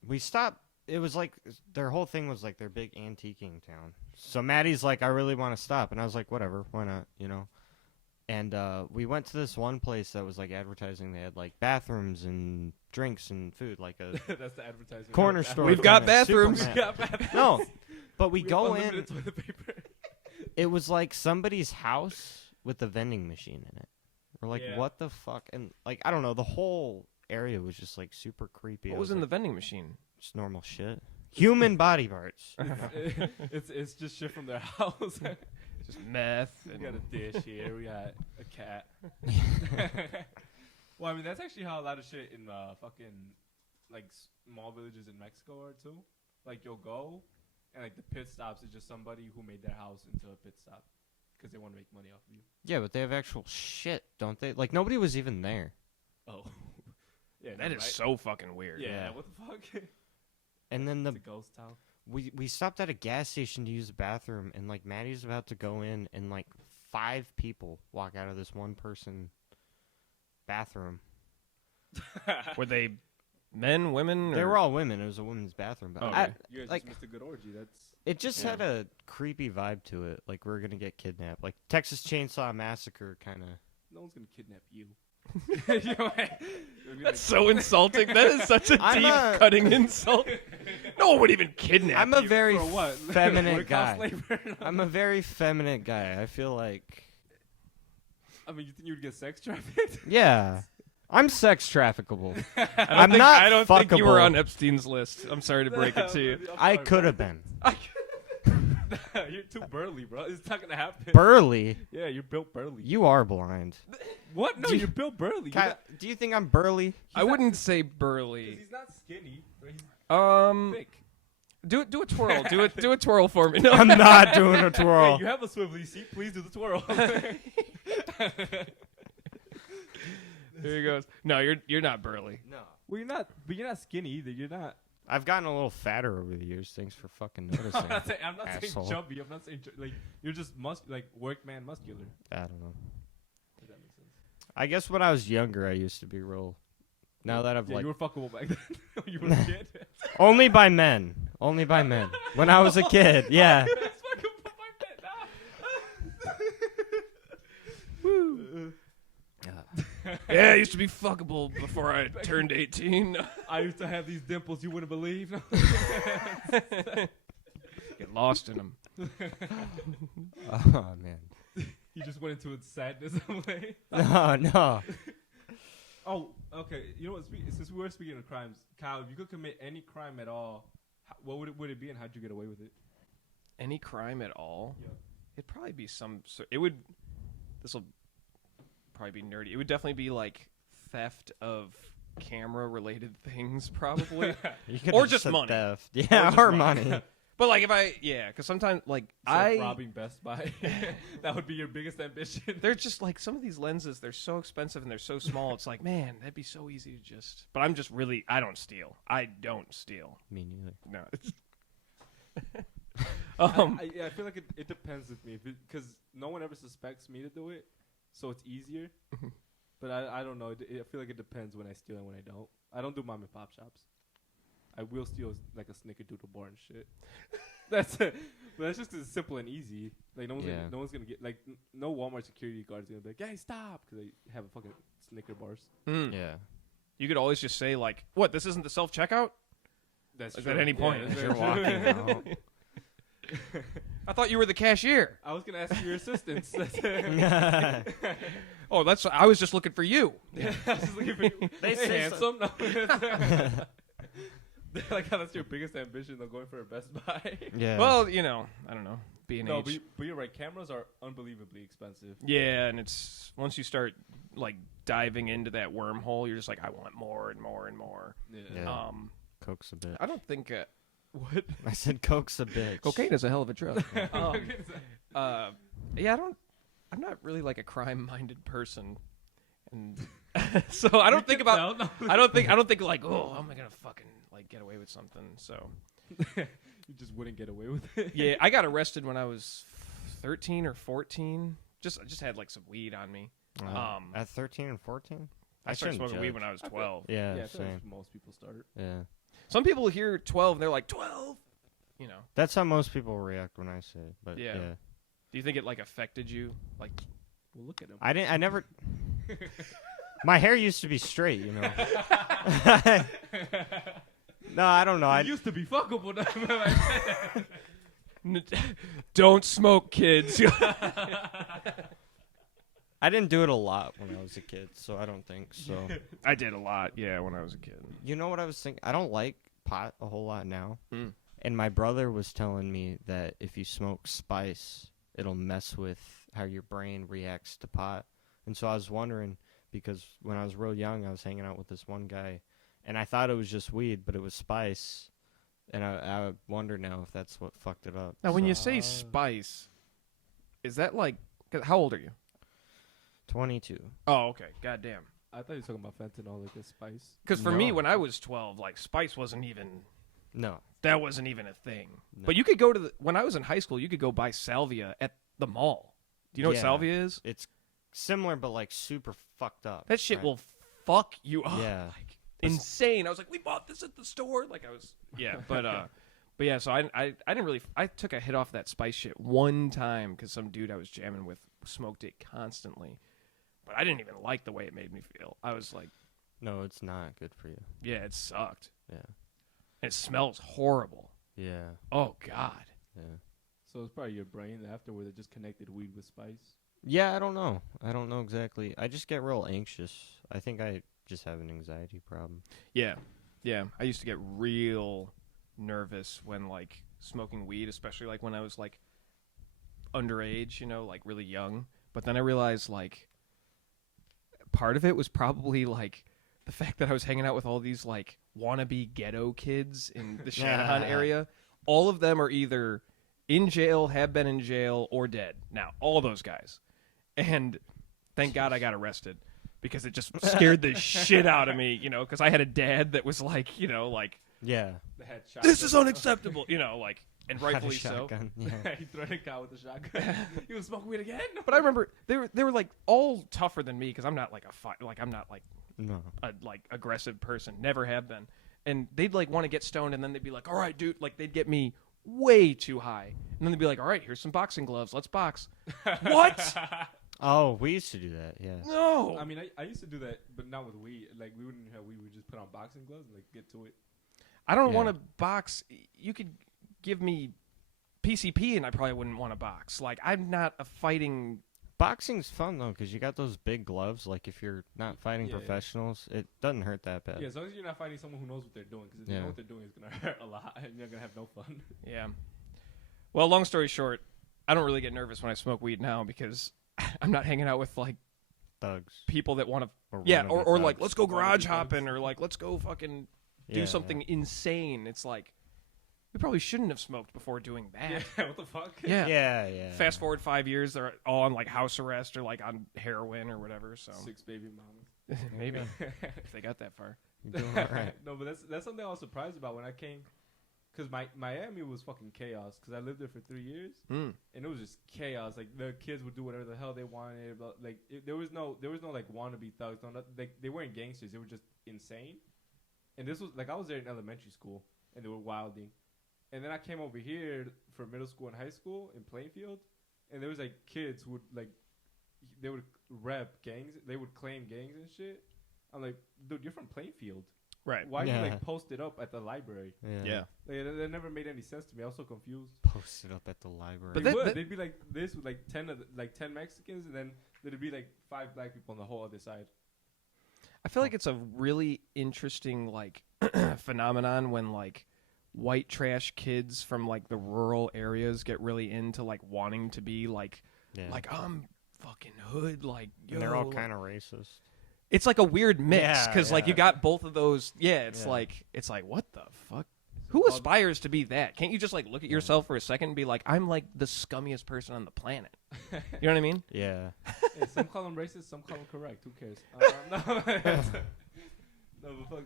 we stopped. It was like their whole thing was like their big antiquing town. So Maddie's like, I really want to stop, and I was like, whatever, why not, you know? And we went to this one place that was like advertising. They had like bathrooms and drinks and food, like a That's the advertisement. corner store. We've got kinda bathrooms. supermarket. We got bathrooms. No, but we We go have in. unlimited toilet paper. It was like somebody's house with a vending machine in it. We're like, Yeah. what the fuck? And like, I don't know. The whole area was just like super creepy. What I was in the like, vending machine? just normal shit. Human body parts. It's just shit from their house. Just meth. We And got a dish here. We got a cat. Well, I mean, that's actually how a lot of shit in fucking like small villages in Mexico are too. Like you'll go, and like the pit stops is just somebody who made their house into a pit stop because they want to make money off of you. Yeah, but they have actual shit, don't they? Like nobody was even there. Oh, yeah, that is so fucking weird. Yeah, Yeah. what the fuck? And then It's a ghost town. we stopped at a gas station to use the bathroom, and like Maddie's about to go in, and like 5 people walk out of this one person bathroom. Were they men, women? They or- were all women. It was a women's bathroom. But Oh, I- okay. You guys like- just missed a good orgy. That's it just Yeah. had a creepy vibe to it. Like we're gonna get kidnapped. Like Texas Chainsaw Massacre kind of. no one's gonna kidnap you. You know, it'll be That's so insulting. That is such a I'm deep, a- cutting insult. No one would even kidnap I'm a you. very for what? feminine Work guy. house labor? I'm a very feminine guy. I feel like, I mean, you think you would get sex trafficked? yeah, I'm sex traffickable. I I'm not I don't think you were fuckable. on Epstein's list. I'm sorry to break it to you. I could have been You're too burly, bro. It's not gonna happen. burly. Yeah, you're built burly. You are blind. What? No, Do you- you're built burly. Do you think I'm burly? I wouldn't say burly. He's not skinny. But he's Um, thick. do a twirl. do a twirl for me. No. I'm not doing a Hey, twirl. you have a swivelly seat. Please do the twirl. Here he goes. No, you're not burly. No. Well, you're not. But you're not skinny either. You're not. I've gotten a little fatter over the years. Thanks for fucking noticing. I'm not saying Asshole. chubby. I'm not saying like you're just like workman muscular. I don't know. If that makes sense. I guess when I was younger, I used to be real. Now that I've Yeah, like you were fuckable back then. You were a kid. only by men, only by men. When I was a kid, yeah. That's fuckable back then. Yeah, I used to be fuckable before I turned 18. I used to have these dimples you wouldn't believe. Get lost in them. Oh man. He just went into its sadness. No, no. Oh, okay. You know what? Since we were speaking of crimes, Kyle, if you could commit any crime at all, what would it be, and how'd you get away with it? Any crime at all? Yeah. It'd probably be some. It would. This will probably be nerdy. It would definitely be like theft of camera-related things, probably. You could Or have just said money. theft. Or Yeah, just or money. money. But like because sometimes like Like robbing Best Buy. That would be your biggest ambition. they're just like some of these lenses. They're so expensive and they're so small. It's like, man, that'd be so easy to just. But I'm just really. I don't steal. Me neither. No. I feel like it depends with me because no one ever suspects me to do it, so it's easier. But I don't know. I feel like it depends when I steal and when I don't. I don't do mom and pop shops. I will steal like a snickerdoodle bar and shit. That's it. But that's just 'cause it's simple and easy. Like no one's gonna get like no Walmart security guard's gonna be like, "Hey, stop!" because they have a fucking Snicker bars. Yeah. You could always just say like, "What? This isn't the self checkout." That's Like, true. at any point, that's As very you're true. walking out. I thought you were the cashier. I was gonna ask you your assistance. Oh, I was just looking for you. I was just looking for you. They Hey, say handsome. No. Like how that's your biggest ambition of going for a Best Buy. Yeah. Well, I don't know. B&H. No, but you're right. Cameras are unbelievably expensive. Yeah, and it's once you start like diving into that wormhole, you're just like, I want more and more and more. Yeah. Yeah. Coke's a bit. I don't think What? I said coke's a bitch. Cocaine is a hell of a drug. Yeah, I'm not really like a crime-minded person, and so I don't think about. I don't think like, oh, how am I gonna fucking like get away with something? So You just wouldn't get away with it. yeah, I got arrested when I was 13 or 14. I just had like some weed on me. At 13 and 14? I started shouldn't smoking weed judge. when I was 12. Yeah, I feel like same. most people start. Yeah. Some people hear 12 and they're like 12. You know. That's how most people react when I say it. But Yeah. yeah. Do you think it like affected you? Like, Well, look at him. I never. My hair used to be straight, you know. No, I don't know. It used to be fuckable. don't smoke, kids. I didn't do it a lot when I was a kid, so I don't think so. I did a lot, yeah, when I was a kid. You know what I was thinking? I don't like pot a whole lot now. Mm. And my brother was telling me that if you smoke spice, it'll mess with how your brain reacts to pot. And so I was wondering, because when I was real young, I was hanging out with this one guy, and I thought it was just weed, but it was spice. And I wonder now if that's what fucked it up. Now, when you say spice, is that like, how old are you? 22. Oh, okay. Goddamn. I thought you were talking about fentanyl, like a spice. Because for me, No. when I was 12, like, spice wasn't even, No. that wasn't even a thing. No. But you could go to when I was in high school, you could go buy salvia at the mall. Do you know what Yeah. salvia is? It's similar, but like super fucked up. That shit right? will fuck you up. Yeah. Like, insane. I was like, we bought this at the store. Like, I was, yeah. But yeah, so I didn't really, I took a hit off that spice shit one time because some dude I was jamming with smoked it constantly. But I didn't even like the way it made me feel. I was like, No, it's not good for you. yeah, it sucked. Yeah. It smells horrible. Yeah. Oh, God. Yeah. So it's probably your brain afterward that just connected weed with spice. Yeah, I don't know. I don't know exactly. I just get real anxious. I think I just have an anxiety problem. Yeah. Yeah. I used to get real nervous when, like, smoking weed, especially, like, when I was, like, underage, you know, like, really young. But then I realized, like, part of it was probably, like, the fact that I was hanging out with all these, like, wannabe ghetto kids in the Shanahan area. All of them are either in jail, have been in jail, or dead. Now, all those guys. And thank God I got arrested because it just scared the shit out of me, you know, because I had a dad that was like, you know, like, Yeah. They had this is unacceptable, you know, like, and Had a rightfully so. shotgun, Yeah. He threatened a guy with a shotgun. He was smoking weed again. But I remember they were like all tougher than me because I'm not like I'm not like No. a like aggressive person, never have been. And they'd like want to get stoned, and then they'd be like, "All right, dude," like they'd get me way too high, and then they'd be like, "All right, here's some boxing gloves, let's box." What? Oh, we used to do that. Yeah. No. I mean, I used to do that, but not with weed. Like, we wouldn't have weed. We would just put on boxing gloves and, like, get to it. I don't Yeah. want to box. You could give me PCP, and I probably wouldn't want to box. Like, I'm not a fighting. Boxing's fun though, because you got those big gloves. Like if you're not fighting Yeah. professionals, it doesn't hurt that bad. Yeah, as long as you're not fighting someone who knows what they're doing. Because if you Yeah. know what they're doing, it's going to hurt a lot, and you're going to have no fun. Yeah. Well, long story short, I don't really get nervous when I smoke weed now because I'm not hanging out with like Thugs. people that want to. Or Yeah, wannabe or like thugs. let's go Wannabe garage thugs. hopping, or like let's go fucking do Yeah, something insane. It's like we probably shouldn't have smoked before doing that. Yeah, what the fuck? Yeah. Yeah. Yeah. Fast forward 5 years, they're all on like house arrest or like on heroin or whatever. So 6 baby mamas. maybe if they got that far. You're doing all right. No, but that's something I was surprised about when I came. Because Miami was fucking chaos. Because I lived there for 3 years. Mm. And it was just chaos. Like, the kids would do whatever the hell they wanted. But, like, there was no like wannabe thugs. No, they weren't gangsters. They were just insane. And this was like, I was there in elementary school, and they were wilding. And then I came over here for middle school and high school in Plainfield, and there was like kids who would like, they would rep gangs. They would claim gangs and shit. I'm like, dude, you're from Plainfield. Right. Why Yeah. you like posted up at the library? Yeah. Like, that never made any sense to me. I was so confused. Posted up at the library. But They that- would. that- They'd be like this with like 10 Mexicans, and then there'd be like 5 black people on the whole other side. I feel like it's a really interesting like phenomenon when like white trash kids from like the rural areas get really into like wanting to be like yeah. like I'm fucking hood like yo. And they're all like- kind of racist. It's like a weird mix Yeah, because like yeah. you got both of those. Yeah, it's Yeah. like what the fuck. Who aspires to be that? Can't you just like look at yourself for a second and be like, I'm like the scummiest person on the planet? You know what I mean? Yeah. Hey, some call him racist, some call him correct. Who cares? No, but fuck.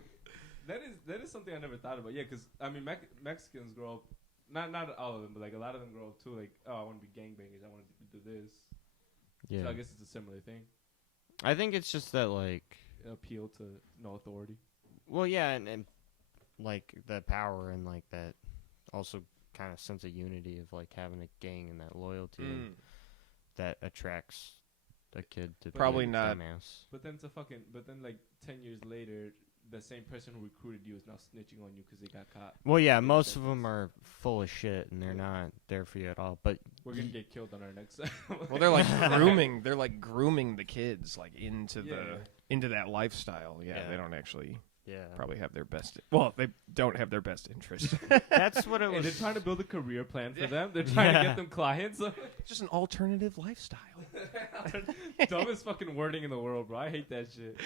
That is something I never thought about. Yeah, because I mean, Mexicans grow up. Not all of them, but like a lot of them grow up too. Like, oh, I want to be gangbangers. I want to do this. Yeah. So I guess it's a similar thing. I think it's just that like Appeal to no authority. well, yeah, and like the power and like that also kind of sense of unity of like having a gang and that loyalty and that attracts a kid to Probably be a not. dumbass. But then like 10 years later, the same person who recruited you is now snitching on you because they got caught. Well, yeah, most of them are full of shit and they're not there for you at all. But We're gonna get killed on our next. Well, they're like grooming. They're like grooming the kids like into Yeah. into that lifestyle. Yeah, Yeah. they don't actually yeah, probably have their best. Well, they don't have their best interest. that's what it And was. they're trying to build a career plan for them. They're trying to Yeah. get them clients. Just an alternative lifestyle. Dumbest fucking wording in the world, bro. I hate that shit.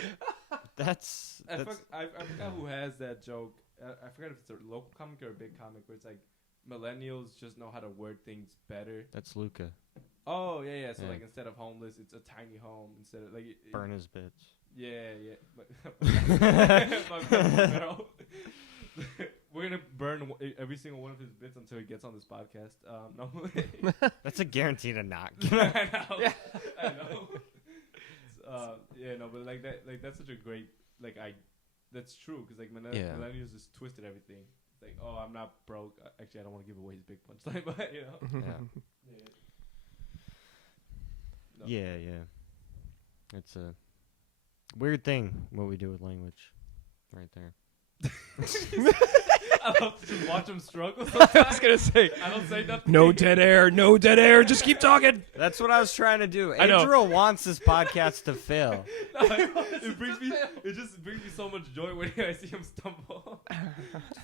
That's I forgot who has that joke. I forgot if it's a local comic or a big comic, where it's like millennials just know how to word things better. that's Luca. Oh yeah. So Yeah. like instead of homeless, it's a tiny home. Instead of like Burn his bits. Yeah. We're gonna burn every single one of his bits until he gets on this podcast. No. That's a guarantee to not. I know. Yeah. I know. Yeah, no, but like that's such a great that's true because like Yeah. millennials just twisted everything. It's like, oh, I'm not broke. Actually, I don't want to give away his big punchline, but you know. Yeah. Yeah. No. Yeah. It's a weird thing what we do with language, right there. I love to just watch him struggle. I was gonna say, I don't say nothing. no dead air, no dead air. Just keep talking. That's what I was trying to do. I know. Andrew wants this podcast to fail. It just brings me so much joy when I see him stumble.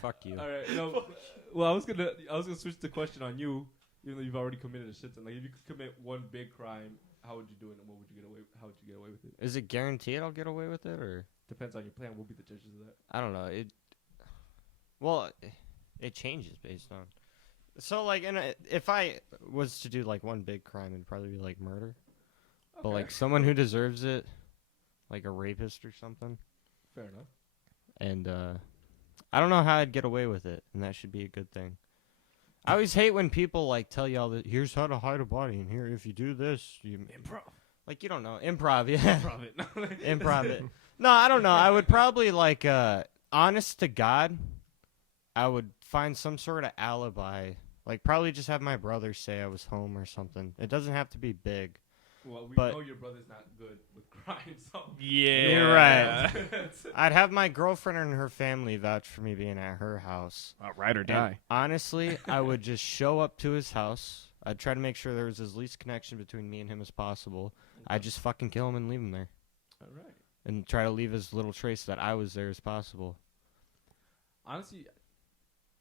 Fuck you. All right, no. Well, I was gonna switch the question on you, even though you've already committed a shit ton. Like, if you could commit one big crime, how would you do it, and what would you get away? How would you get away with it? Is it guaranteed I'll get away with it, or Depends on your plan. We'll be the judges of that. I don't know. It changes based on. So like, if I was to do like one big crime, it'd probably be like murder. Okay. But like someone who deserves it, like a rapist or something. Fair enough. And I don't know how I'd get away with it, and that should be a good thing. I always hate when people like tell you all that. Here's how to hide a body, and here if you do this, you Improv. like you don't know improv. Yeah, Improv it. No. improv it. No, I don't know. I would probably like honest to God, I would find some sort of alibi. Like probably just have my brother say I was home or something. It doesn't have to be big. Well, we But- know your brother's not good with crime, so. Yeah, You're right. I'd have my girlfriend and her family vouch for me being at her house. Ride or And die. honestly, I would just show up to his house. I'd try to make sure there was as least connection between me and him as possible. I'd just fucking kill him and leave him there. All right. And try to leave as little trace that I was there as possible. Honestly,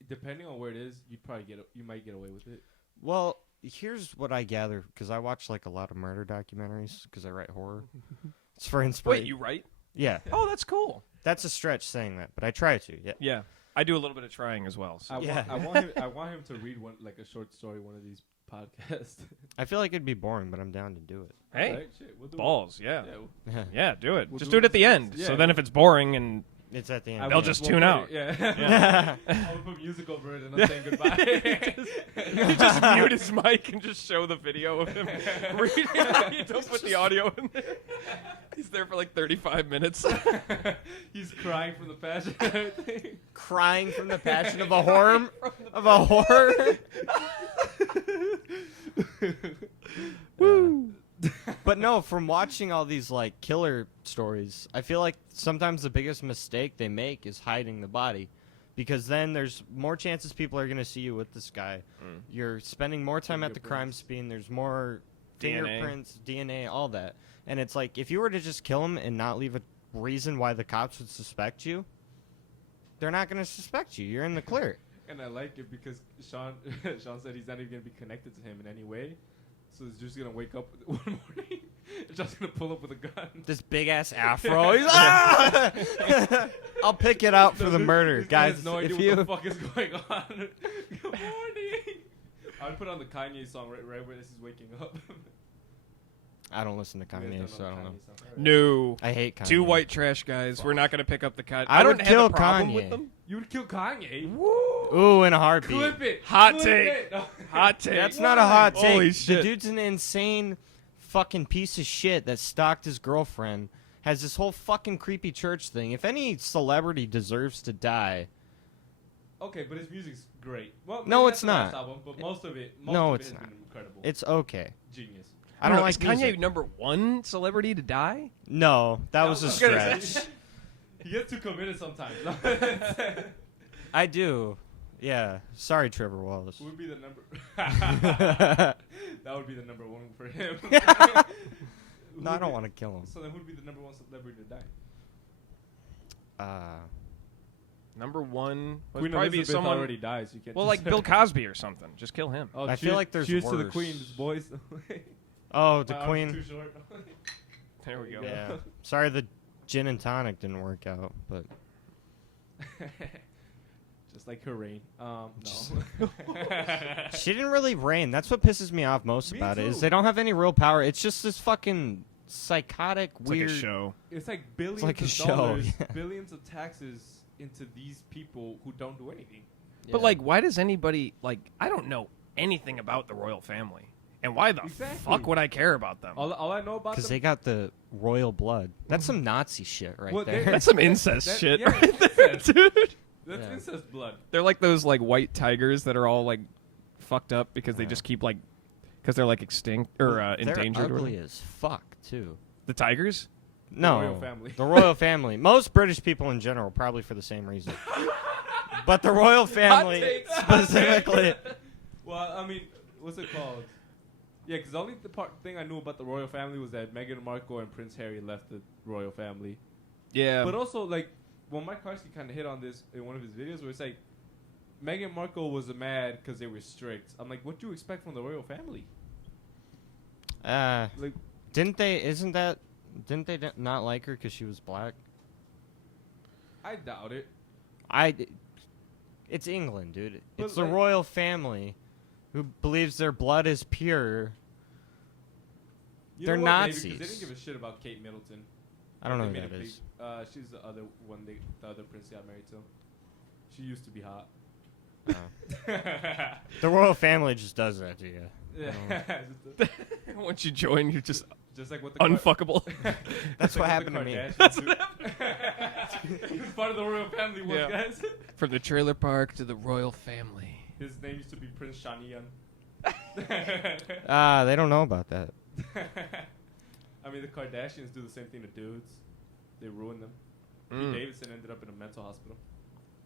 depending on where it is, you might get away with it. Well, here's what I gather, because I watch like a lot of murder documentaries, because I write horror. It's for inspiration. Wait, you right? Yeah, Oh, that's cool. that's a stretch saying that, but I try to. Yeah. Yeah, I do a little bit of trying as well. So. I want him to read a short story, one of these podcasts. I feel like it'd be boring, but I'm down to do it. Hey, Right? Shit, we'll do balls. Yeah. it. Yeah, Yeah, do it. We'll Just do do it it at the end. yeah. So then if it's boring and It's at the I end. They'll will- just we'll tune put out. it- Yeah. Yeah. I'll put music over it and I'm saying goodbye. you just mute his mic and just show the video of him reading. You don't put the audio in there. He's there for like 35 minutes. He's crying from the passion and everything. Crying from the passion of a horror. Of a horror. Woo. But no, from watching all these like killer stories, I feel like sometimes the biggest mistake they make is hiding the body, because then there's more chances people are gonna see you with this guy. You're spending more time at the crime scene. There's more DNA. fingerprints, DNA, all that. And it's like if you were to just kill him and not leave a reason why the cops would suspect you, they're not gonna suspect you. You're in the clear. And I like it because Sean said he's not even going to be connected to him in any way. So he's just going to wake up one morning and just going to pull up with a gun. This big ass afro. He's, ah! I'll pick it out for No, the murder, this guy guys. has no if idea you what the fuck is going on. Good morning. I would put on the Kanye song right where this is waking up. I don't listen to You guys Kanye, so I don't know. Kanye song. Alright. No. I hate Kanye. Two white trash guys. We're not going to pick up the Kanye. I would don't kill have a problem Kanye. with them. You would kill Kanye? Ooh, in a heartbeat. Clip it. Hot Clip take. it. No. Hot take. That's not a hot take. Holy The shit. dude's an insane fucking piece of shit that stalked his girlfriend. Has this whole fucking creepy church thing. If any celebrity deserves to die, Okay, but his music's great. Well, No, maybe it's that's the last not. album, but most of it, No, of it it's has not. been incredible. it's okay. Genius. I don't know, like is Kanye music. number one celebrity to die? No, that was a I gonna stretch. say- He gets too committed sometimes. I do. Yeah. Sorry, Trevor Wallace. Who would be the number? That would be the number one for him. No, I don't want to kill him. So then, who would be the number one celebrity to die? Number one would Queen probably be Elizabeth someone. already dies. You can't. Well, just like Bill Cosby or something. Just kill him. Oh, I feel like there's cheers to the worse. Queen's boys. Oh, the My arm's Queen. Too short. There we go. Yeah. Sorry, the gin and tonic didn't work out, but Just like her reign. No. she didn't really reign. That's what pisses me off most Me about it. Is too. they don't have any real power. It's just this fucking psychotic, It's weird. like a show. It's like billions like a of show, dollars, yeah. billions of taxes into these people who don't do anything. But like, why does anybody like? I don't know anything about the royal family, and why the Exactly. fuck would I care about them? All I know about because them. they got the royal blood. That's some Nazi shit right Well, there. That's some incest that- shit, yeah, right there, incest. dude. That's Yeah. incest blood. They're like those like white tigers that are all like fucked up because they Yeah. just keep like because they're like extinct or They're endangered. or ugly whatever. as fuck too. The tigers. No, royal family. the royal family. Most British people in general, probably for the same reason. But the royal family take. specifically. Well, I mean, what's it called? Yeah, because the only thing I knew about the royal family was that Meghan Markle and Prince Harry left the royal family. Yeah. But also, like, well, Mike Karski kind of hit on this in one of his videos where it's like, Meghan Markle was mad because they were strict. I'm like, what do you expect from the royal family? Like, Didn't they? Didn't they not like her because she was black? I doubt it. It's England, dude. But It's the like- royal family who believes their blood is pure. You They're know what? Maybe, 'cause Nazis. they didn't give a shit about Kate Middleton. I don't know They who made that a is. big- she's the other one. The other prince got married to. She used to be hot. Oh. The royal family just does that to you. Yeah. Once you join, you're just Just like what the unfuckable. That's Just what like happened to me. He was part of the royal family once, Yeah. guys. From the trailer park to the royal family. His name used to be Prince Shanian. They don't know about that. I mean, the Kardashians do the same thing to dudes. They ruin them. Pete Mm. Davidson ended up in a mental hospital.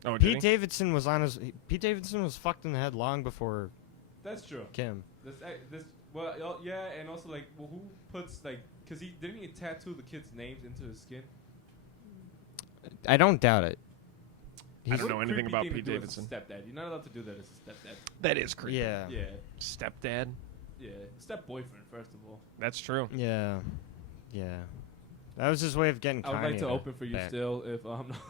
Oh, did Pete he? Davidson was on his. Pete Davidson was fucked in the head long before That's true. Kim. Well, yeah, and also like, well, who puts like, cause he tattoo the kids' names into his skin. I don't doubt it. I don't What know a anything creepy about thing to Pete do as a Davidson. Stepdad. You're not allowed to do that as a stepdad. That is creepy. Yeah. Yeah, Stepdad. yeah. Step boyfriend, first of all. That's true. Yeah. Yeah. That was his way of getting. I would like Kanye to open for you back. still, if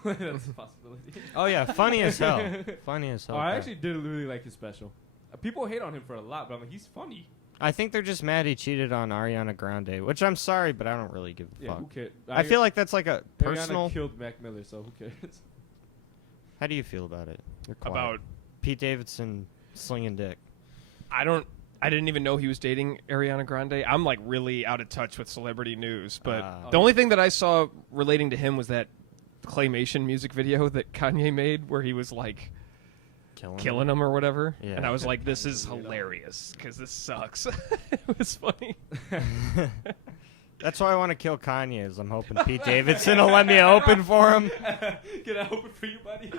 that's a possibility. Oh yeah, funny as hell. Funny as hell. Oh, I bro. actually did really like his special. People hate on him for a lot, but I'm like, he's funny. I think they're just mad he cheated on Ariana Grande, which I'm sorry, but I don't really give a Yeah, fuck. who cares? I feel like that's like a personal. Ariana killed Mac Miller, so who cares? How do you feel about it? You're quiet. About Pete Davidson slinging dick. I didn't even know he was dating Ariana Grande. I'm like really out of touch with celebrity news, but Ah. the only thing that I saw relating to him was that claymation music video that Kanye made where he was like killing him or whatever. Yeah. And I was like, this is hilarious because this sucks. It was funny. That's why I want to kill Kanye. Is I'm hoping Pete Davidson will let me open for him. Can I open for you, buddy?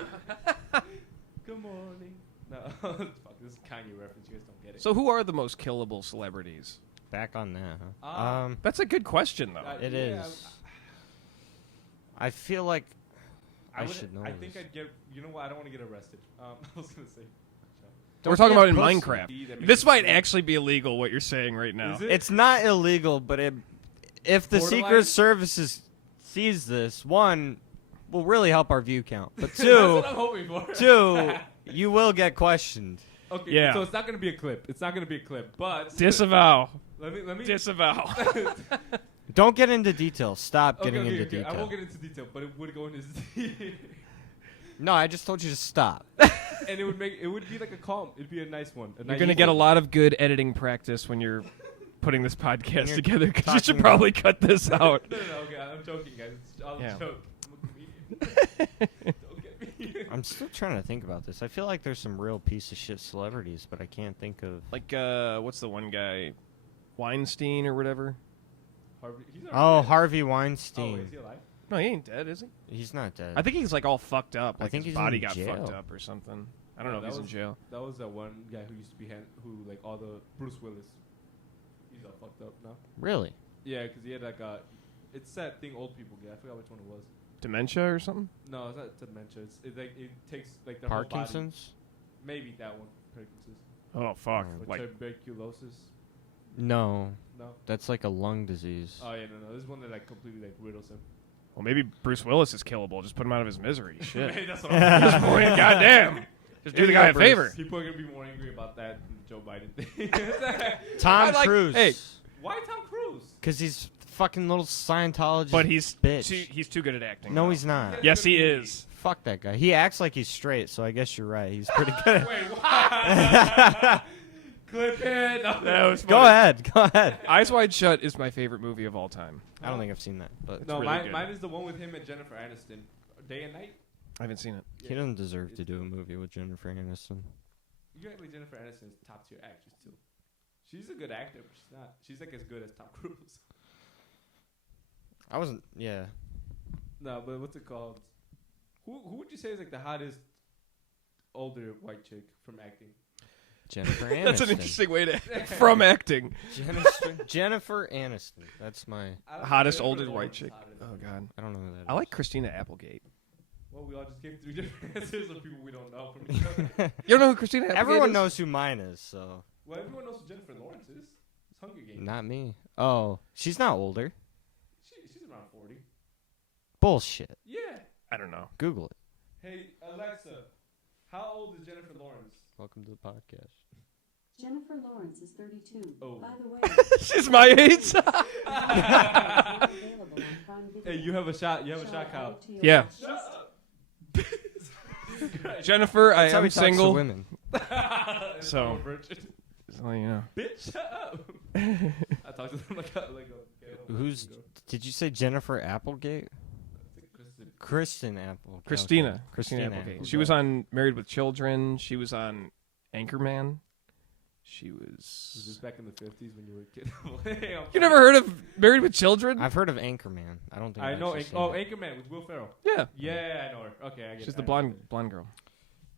Good morning. No, fuck, this is Kanye reference. You guys don't get it. So who are the most killable celebrities? Back on that, huh? That's a good question though. It yeah, is. I feel like I would- should know. I think this. I'd get. You know what? I don't want to get arrested. I was gonna say. We're talking be a about in pussy. Minecraft. This might actually be illegal. What you're saying right now. Is it? It's not illegal, but if the Borderline? Secret Service sees this, one, will really help our view count. But That's two, what I'm hoping for. you will get questioned. Okay, Yeah. so it's not gonna be a clip. It's not gonna be a clip, but Disavow. let me Disavow. Don't get into details. Stop Okay, getting okay, into okay. detail. I won't get into detail, but it would go into No, I just told you to stop. and it would be like a calm. It'd be a nice one. You're gonna get a lot of good editing practice when you're putting this When podcast you're together. Because you talking should probably cut this out. No, okay, I'm joking, guys. It's all Yeah. a joke. I'm a comedian. Don't get me. I'm still trying to think about this. I feel like there's some real piece of shit celebrities, but I can't think of. Like, what's the one guy? Weinstein or whatever? He's Oh, dead. Harvey Oh, Weinstein. is he alive? No, he ain't dead, is he? He's not dead. I think he's like all fucked up. I Like think his he's body in got jail. fucked up or something. I don't know if that he's in was- jail. That was that one guy who used to be who like all the Bruce Willis. He's all fucked up now. Really? Yeah, because he had like a. It's that thing old people get. I forgot which one it was. Dementia or something? No, it's not dementia. It takes like the whole body. Parkinson's? Maybe that one. Parkinson's. Oh fuck! Oh, Or Like tuberculosis. No, No. that's like a lung disease. Oh yeah, no. This is one that like completely like riddles him. well, maybe Bruce Willis is killable. Just put him out of his misery. Shit. Maybe that's what I'm This point, goddamn. Just do the guy a favor. People are gonna be more angry about that than Joe Biden thing. Tom I like- Cruise. hey. Why Tom Cruise? Because he's fucking little Scientologist. But he's bitch. he's too good at acting. No, now. he's not. Yes, he is. Fuck that guy. He acts like he's straight, so I guess you're right. He's pretty good. Wait, what? Clip it. No. That was Go funny. ahead. Go ahead. Eyes Wide Shut is my favorite movie of all time. I don't think I've seen that, but No, really good. mine is the one with him and Jennifer Aniston. Day and Night. I haven't seen it. he doesn't deserve to do a movie with Jennifer Aniston. You act like Jennifer Aniston's top tier actress too. She's a good actor, but she's not. She's like as good as Tom Cruise. I wasn't. Yeah. No, but what's it called? Who would you say is like the hottest older white chick from acting? Jennifer Aniston. That's an interesting way to from acting. Jennifer Aniston. That's my. I don't Hottest know, older Jennifer white Lawrence is chick. hotter than Oh her. god. I don't know who that I is. like Christina Applegate. Well, we all just gave 3 different answers of people we don't know from each other. You don't know who Christina Applegate Everyone is? knows who mine is, so Well, everyone knows who Jennifer Lawrence is. It's Hunger Games. not me. Oh, she's not older. She's around 40. Bullshit. Yeah. I don't know. Google it. Hey, Alexa, how old is Jennifer Lawrence? Welcome to the podcast. Jennifer Lawrence is 32. Oh. By the way, She's my age. available on Prime Video. Hey, you have a shot. You have a Shall shot, I Kyle. add it to your Yeah. wish Shut list? up. Jennifer, That's I how am he talks to single. women. So- I'm a virgin. So, you know. Bitch, shut up. I talk to them like a Who's? Did you say Jennifer Applegate? Kristen Applegate. Christina. Christina Applegate. Applegate. She was on Married with Children. She was on Anchorman. She Was this was. back in the 50s when you were a kid? Hey, I'm You never heard of Married with Children? I've heard of Anchorman. I don't think I I've know. actually seen it. Anchorman with Will Ferrell. Yeah. Yeah, I know her. Okay, I get She's it. the I know blonde girl.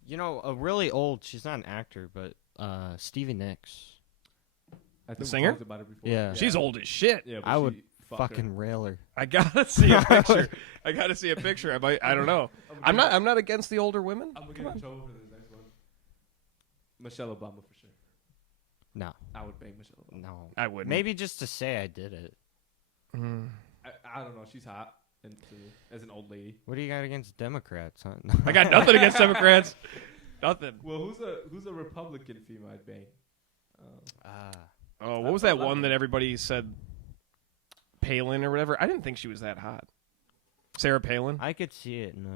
You know, a really old. She's not an actor, but Stevie Nicks. I think we singer? talked about it before. Yeah. She's old as shit. Yeah, but I would she fucked her. fucking rail her. I gotta see a picture. I gotta see a picture. I don't know. I'm not against the older women. I'm gonna get in trouble for this next one. Michelle Obama for sure. No, I would bang Michelle Obama. no. I wouldn't. Maybe just to say I did it. Mm. I don't know. She's hot and as an old lady. What do you got against Democrats? Huh? I got nothing against Democrats. Nothing. Well, who's a Republican female I'd bang? Oh, what was that one that everybody said? Palin or whatever. I didn't think she was that hot. Sarah Palin. I could see it. No.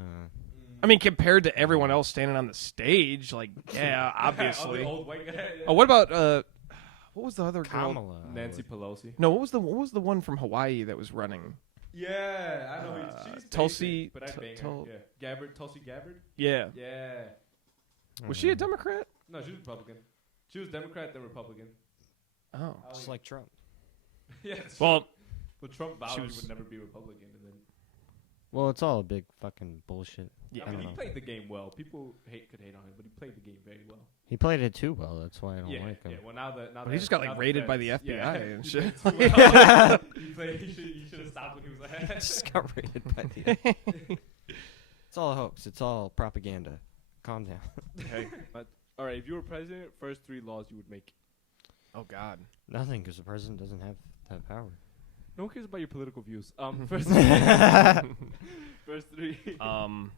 I mean, compared to everyone else standing on the stage, like, yeah, Oh, obviously. the old white guy. Oh, what about what was the other girl? Kamala. Nancy Pelosi. No, what was the one from Hawaii that was running? Yeah, I know. She's Tulsi- basic, but I bang her. Tul- Yeah, Tulsi Gabbard. Yeah. Yeah. Was she a Democrat? No, she was Republican. She was Democrat then Republican. Oh. Just like Trump. Yeah. Well, But Trump vowed she he was- would never be Republican, and then Well, it's all a big fucking bullshit. yeah. I mean, don't he know. played the game well. People could hate on him, but he played the game very well. He played it too well. That's why I don't Yeah, like him. yeah. Well, now But that he just got, like, now the raided by the feds- FBI yeah, and he shit. played too well. He should have stopped when he was ahead. Just got raided by the. It's all a hoax. It's all propaganda. Calm down. Okay. All right. If you were president, first 3 laws you would make. Oh God. Nothing, because the president doesn't have that power. No one cares about your political views. First three. Man,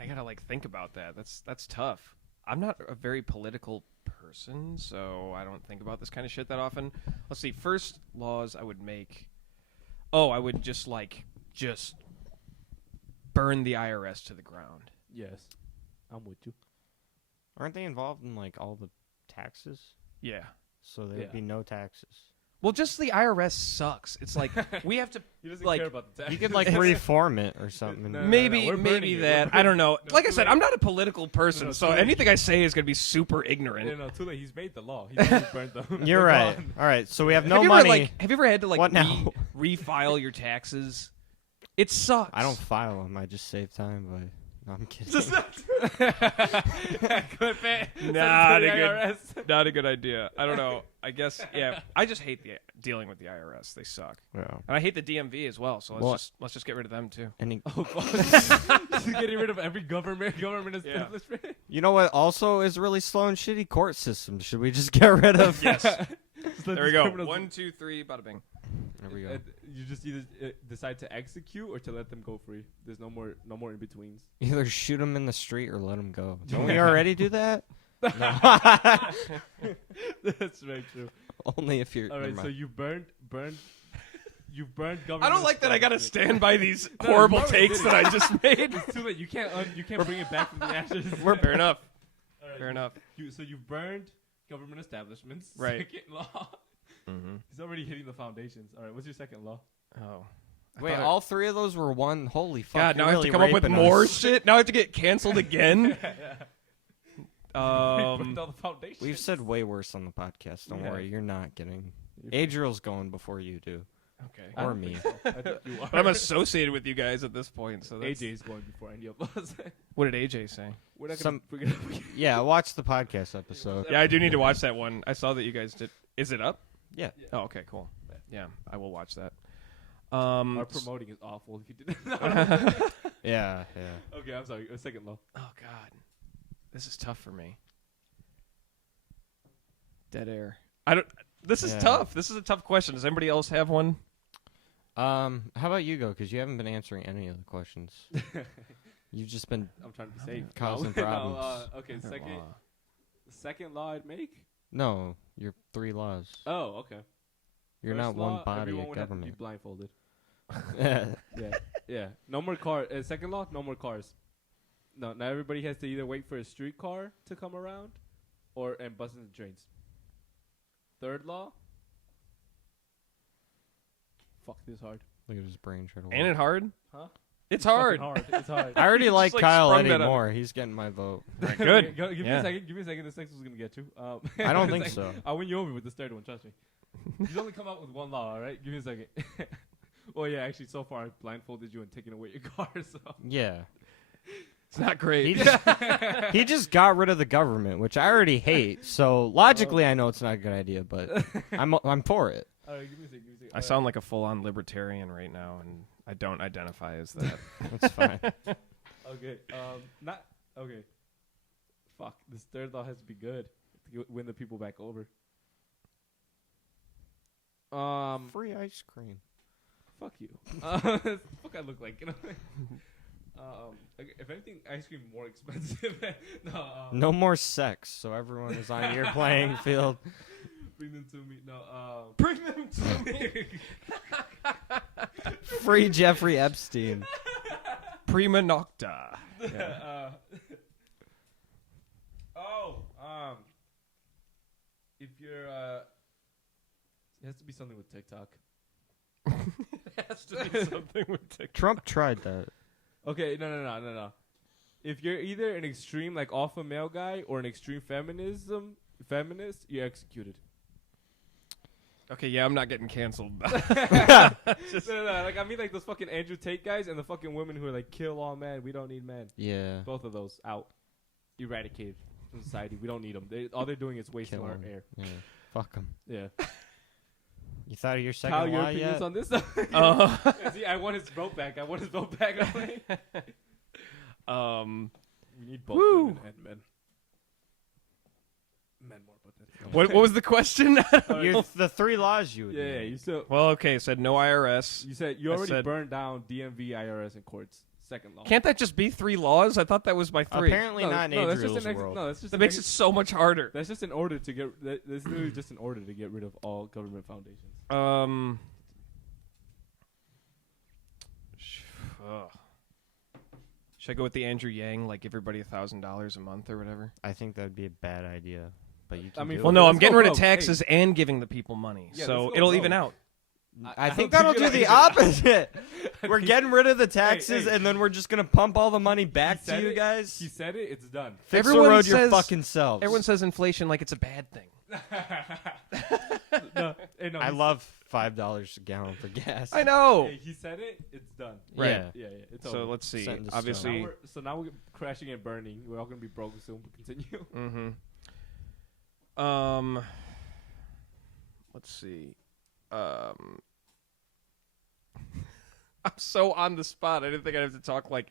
I gotta think about that. That's tough. I'm not a very political person, so I don't think about this kind of shit that often. Let's see. First laws I would make. Oh, I would just burn the IRS to the ground. Yes, I'm with you. Aren't they involved in all the taxes? Yeah. So there'd be no taxes. Well, just the IRS sucks. It's we have to He doesn't Like, care about the tax. You could reform it or something. No, maybe we're burning maybe it. that. We're I don't know. No, Like I too said, late. I'm not a political person, No, so too late. anything I say is gonna be super ignorant. No, too late. He's made the law. He's already burned them. You're They're right. gone. All right, so we have no have you money. Ever, have you ever had to What now? refile your taxes? It sucks. I don't file them. I just save time by. No, I'm kidding. Clip it. Send it to Not the a good- IRS. Not a good idea. I don't know. I guess I just hate dealing with the IRS. They suck, Yeah. and I hate the DMV as well. So let's just get rid of them too. Any, Oh, fuck. Just getting rid of every government establishment. you know what? Also, is really slow and shitty court systems. Should we just get rid of? Yes. Just let There we these go. criminals- 1, 2, 3. Bada bing. There we go. You just either decide to execute or to let them go free. There's no more in betweens. Either shoot them in the street or let them go. Don't we already do that? No. That's very true. Only if you're. All right, never so mind. you burned government. I don't like that I gotta establishment. stand by these No, horrible you already takes did that it. I just made. It's too late. You can't bring it back from the ashes. Fair enough. All right, Fair enough. So you've burned government establishments. Right. Second law. Mm-hmm. He's already hitting the foundations. All right, what's your second law? Oh. I Wait, thought- all three of those were one. Holy fuck! God, you're now I have really to come up with raping more us. shit. Now I have to get canceled again. Burned all the foundations. We've said way worse on the podcast. Don't Yeah. worry, you're not getting. You're- Adriel's going before you do, Okay. I or don't me. think so. I think you are. But I'm associated with you guys at this point, so that's... AJ's going before any of us. What did AJ say? We're not gonna. We're gonna Yeah, watch the podcast episode. Yeah, I do need to watch that one. I saw that you guys did. Is it up? Yeah. Oh, okay, cool. Yeah, I will watch that. Our promoting is awful. If you did that. Yeah, yeah. Okay, I'm sorry. Second law. Oh God, this is tough for me. Dead air. I don't. This is Yeah. tough. This is a tough question. Does anybody else have one? How about you go? Because you haven't been answering any of the questions. You've just been. I'm trying to be safe. Causing No, problems. okay, second law I'd make. No, you're 3 laws. Oh, okay. You're First not one law, body everyone of would have to be government. blindfolded. Yeah. Yeah. No more car. Second law, no more cars. No, now everybody has to either wait for a streetcar to come around, and buses and trains. Third law. Fuck this hard. Look at his brain trying to. Ain't it hard? Huh? It's Fucking hard. It's hard. I already Just, like like, Kyle sprung Eddie that on- more. He's getting my vote. Good. Give me Yeah. a second. Give me a second. This next one's gonna get you. I don't think Like, so. I'll win you over with this third one. Trust me. He's only come out with one law. All right. Give me a second. Well, yeah. Actually, so far I've blindfolded you and taken away your car. So Yeah. It's not great. He just got rid of the government, which I already hate. So logically, I know it's not a good idea, but I'm for it. all right. Give me a second. I sound like a full-on libertarian right now, and I don't identify as that. That's fine. Okay. Not okay. Fuck. This third law has to be good to win the people back over. Free ice cream. Fuck you. Fuck I look like, you know. Okay, if anything, ice cream more expensive. No. No more sex, so everyone is on your playing field. Bring them to me. No. Bring them to me. Free Jeffrey Epstein. Prima nocta. Yeah. If you're it has to be something with TikTok. It has to be something with TikTok. Trump tried that. Okay, no. If you're either an extreme like alpha male guy or an extreme feminist, you're executed. Okay, yeah, I'm not getting canceled. No, like I mean like those fucking Andrew Tate guys and the fucking women who are like kill all men, we don't need men. Yeah. Both of those out, eradicated from society. We don't need them. All they're doing is wasting Kill our 'em. air. Yeah. Fuck him. Yeah. You thought of your second Kyle, your law opinions yet? on this? See, I want his vote back. We need both Woo. women and men. meant more about that. What was the question? The 3 laws you would Yeah, need. you still. Well, okay, said no IRS. You said you I already said- burned down DMV, IRS, and courts. Second law. Can't that just be 3 laws? I thought that was my 3. Apparently not in that's just Adriel's an world. no, that's just That an makes it so much harder. That's just in order to get. That's literally just in order to get rid of all government foundations. Should I go with the Andrew Yang, like everybody $1,000 a month or whatever? I think that'd be a bad idea. But you can I mean, do Well, it. no, I'm Let's getting go rid of broke. taxes and giving the people money, Yeah, so let's go it'll broke. even out. I think don't that'll do think the it'll- opposite. We're getting rid of the taxes, hey. and then we're just gonna pump all the money back to said you it. guys. He said it. It's done. Fix Everyone the road your says- fucking selves. Everyone says inflation like it's a bad thing. No, hey, no, I he love $5 a gallon for gas. I know. Hey, he said it. It's done. Right. Yeah. Yeah. It's So over. let's see. Set in stone. Obviously, Now we're crashing and burning. We're all gonna be broke soon. But continue. let's see. I'm so on the spot. I didn't think I'd have to talk like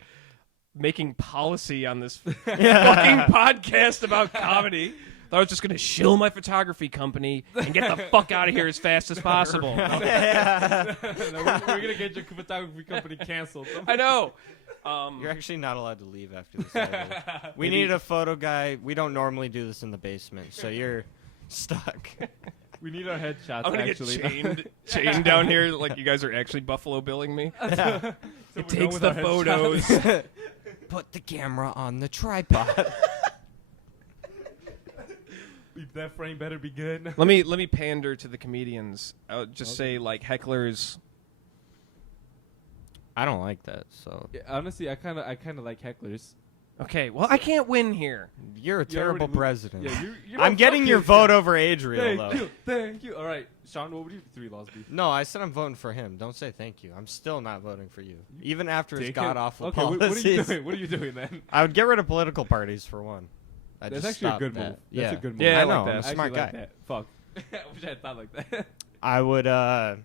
making policy on this fucking podcast about comedy. Thought I was just gonna shill my photography company and get the fuck out of here as fast as possible. No, we're gonna get your photography company canceled. I know. You're actually not allowed to leave after this. Over. We need a photo guy. We don't normally do this in the basement, so you're stuck. We need our headshots. I'm gonna actually. get chained down here like you guys are actually Buffalo billing me. So It we're done takes with the our headshots. photos. Put the camera on the tripod. That frame better be good. let me pander to the comedians. I'll just say like hecklers. I don't like that. So Yeah, honestly, I kind of like hecklers. Okay, well I can't win here. you're a terrible already- president. Yeah, you I'm getting your vote over Adriel, Thank though. you, thank you. All right, Sean, what would your 3 laws be? No, I said I'm voting for him. Don't say thank you. I'm still not voting for you, even after his Dickhead. god awful Okay, policies. what are you doing? What are you doing then? I would get rid of political parties for one. I'd That's just actually a stop good that. move. Yeah. That's a good move. Yeah, I I know. like that. I'm a I smart actually like guy. that. Fuck. I wish I had thought like that. I would. I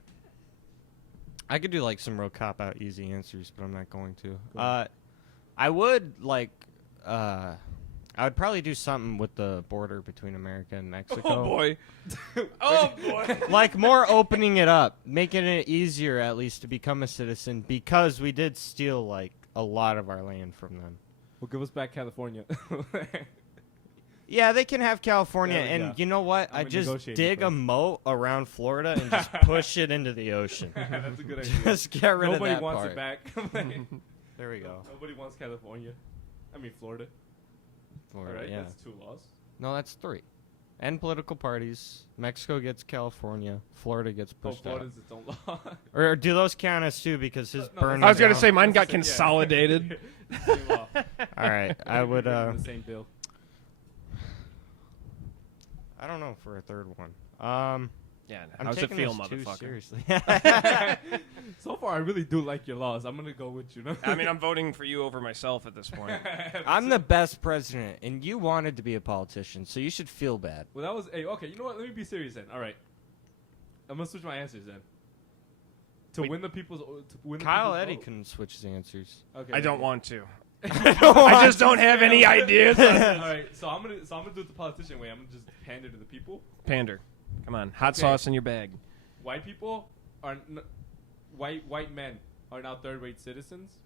could do like some real cop out easy answers, but I'm not going to. Go I would like. I would probably do something with the border between America and Mexico. Oh boy. Oh boy. Like more opening it up, making it easier at least to become a citizen, because we did steal like a lot of our land from them. Well, give us back California. Yeah, they can have California, There we and go. you know what? I'm I a just negotiating dig a place. moat around Florida and just push it into the ocean. That's a good idea. Just get rid Nobody of that wants part. it back. There we go. Nobody wants California. I mean Florida. Florida, All right, yeah. that's 2 laws. No, that's 3. And political parties. Mexico gets California. Florida gets Oh, pushed out. Florida's its own law. Or do those count as 2 because his No, burn? I was is gonna down? say mine got That's the same- consolidated. Same law. All right, I would. The same bill. I don't know for a 3rd one. Yeah. I'm How's it taking feel, this too motherfucker? seriously. So far, I really do like your laws. I'm gonna go with you. No? I mean, I'm voting for you over myself at this point. I'm the best president, and you wanted to be a politician, so you should feel bad. Well, that was okay. You know what? Let me be serious then. All right, I'm gonna switch my answers then. To Wait. win the people's, to win the Kyle people's Eddy vote. can switch his answers. Okay, I don't okay. want to. I I just don't have any ideas. All right, so I'm gonna do it the politician way. I'm gonna just pander to the people. Pander. Come on. Hot Okay. sauce in your bag. White people are white men are now 3rd-rate citizens.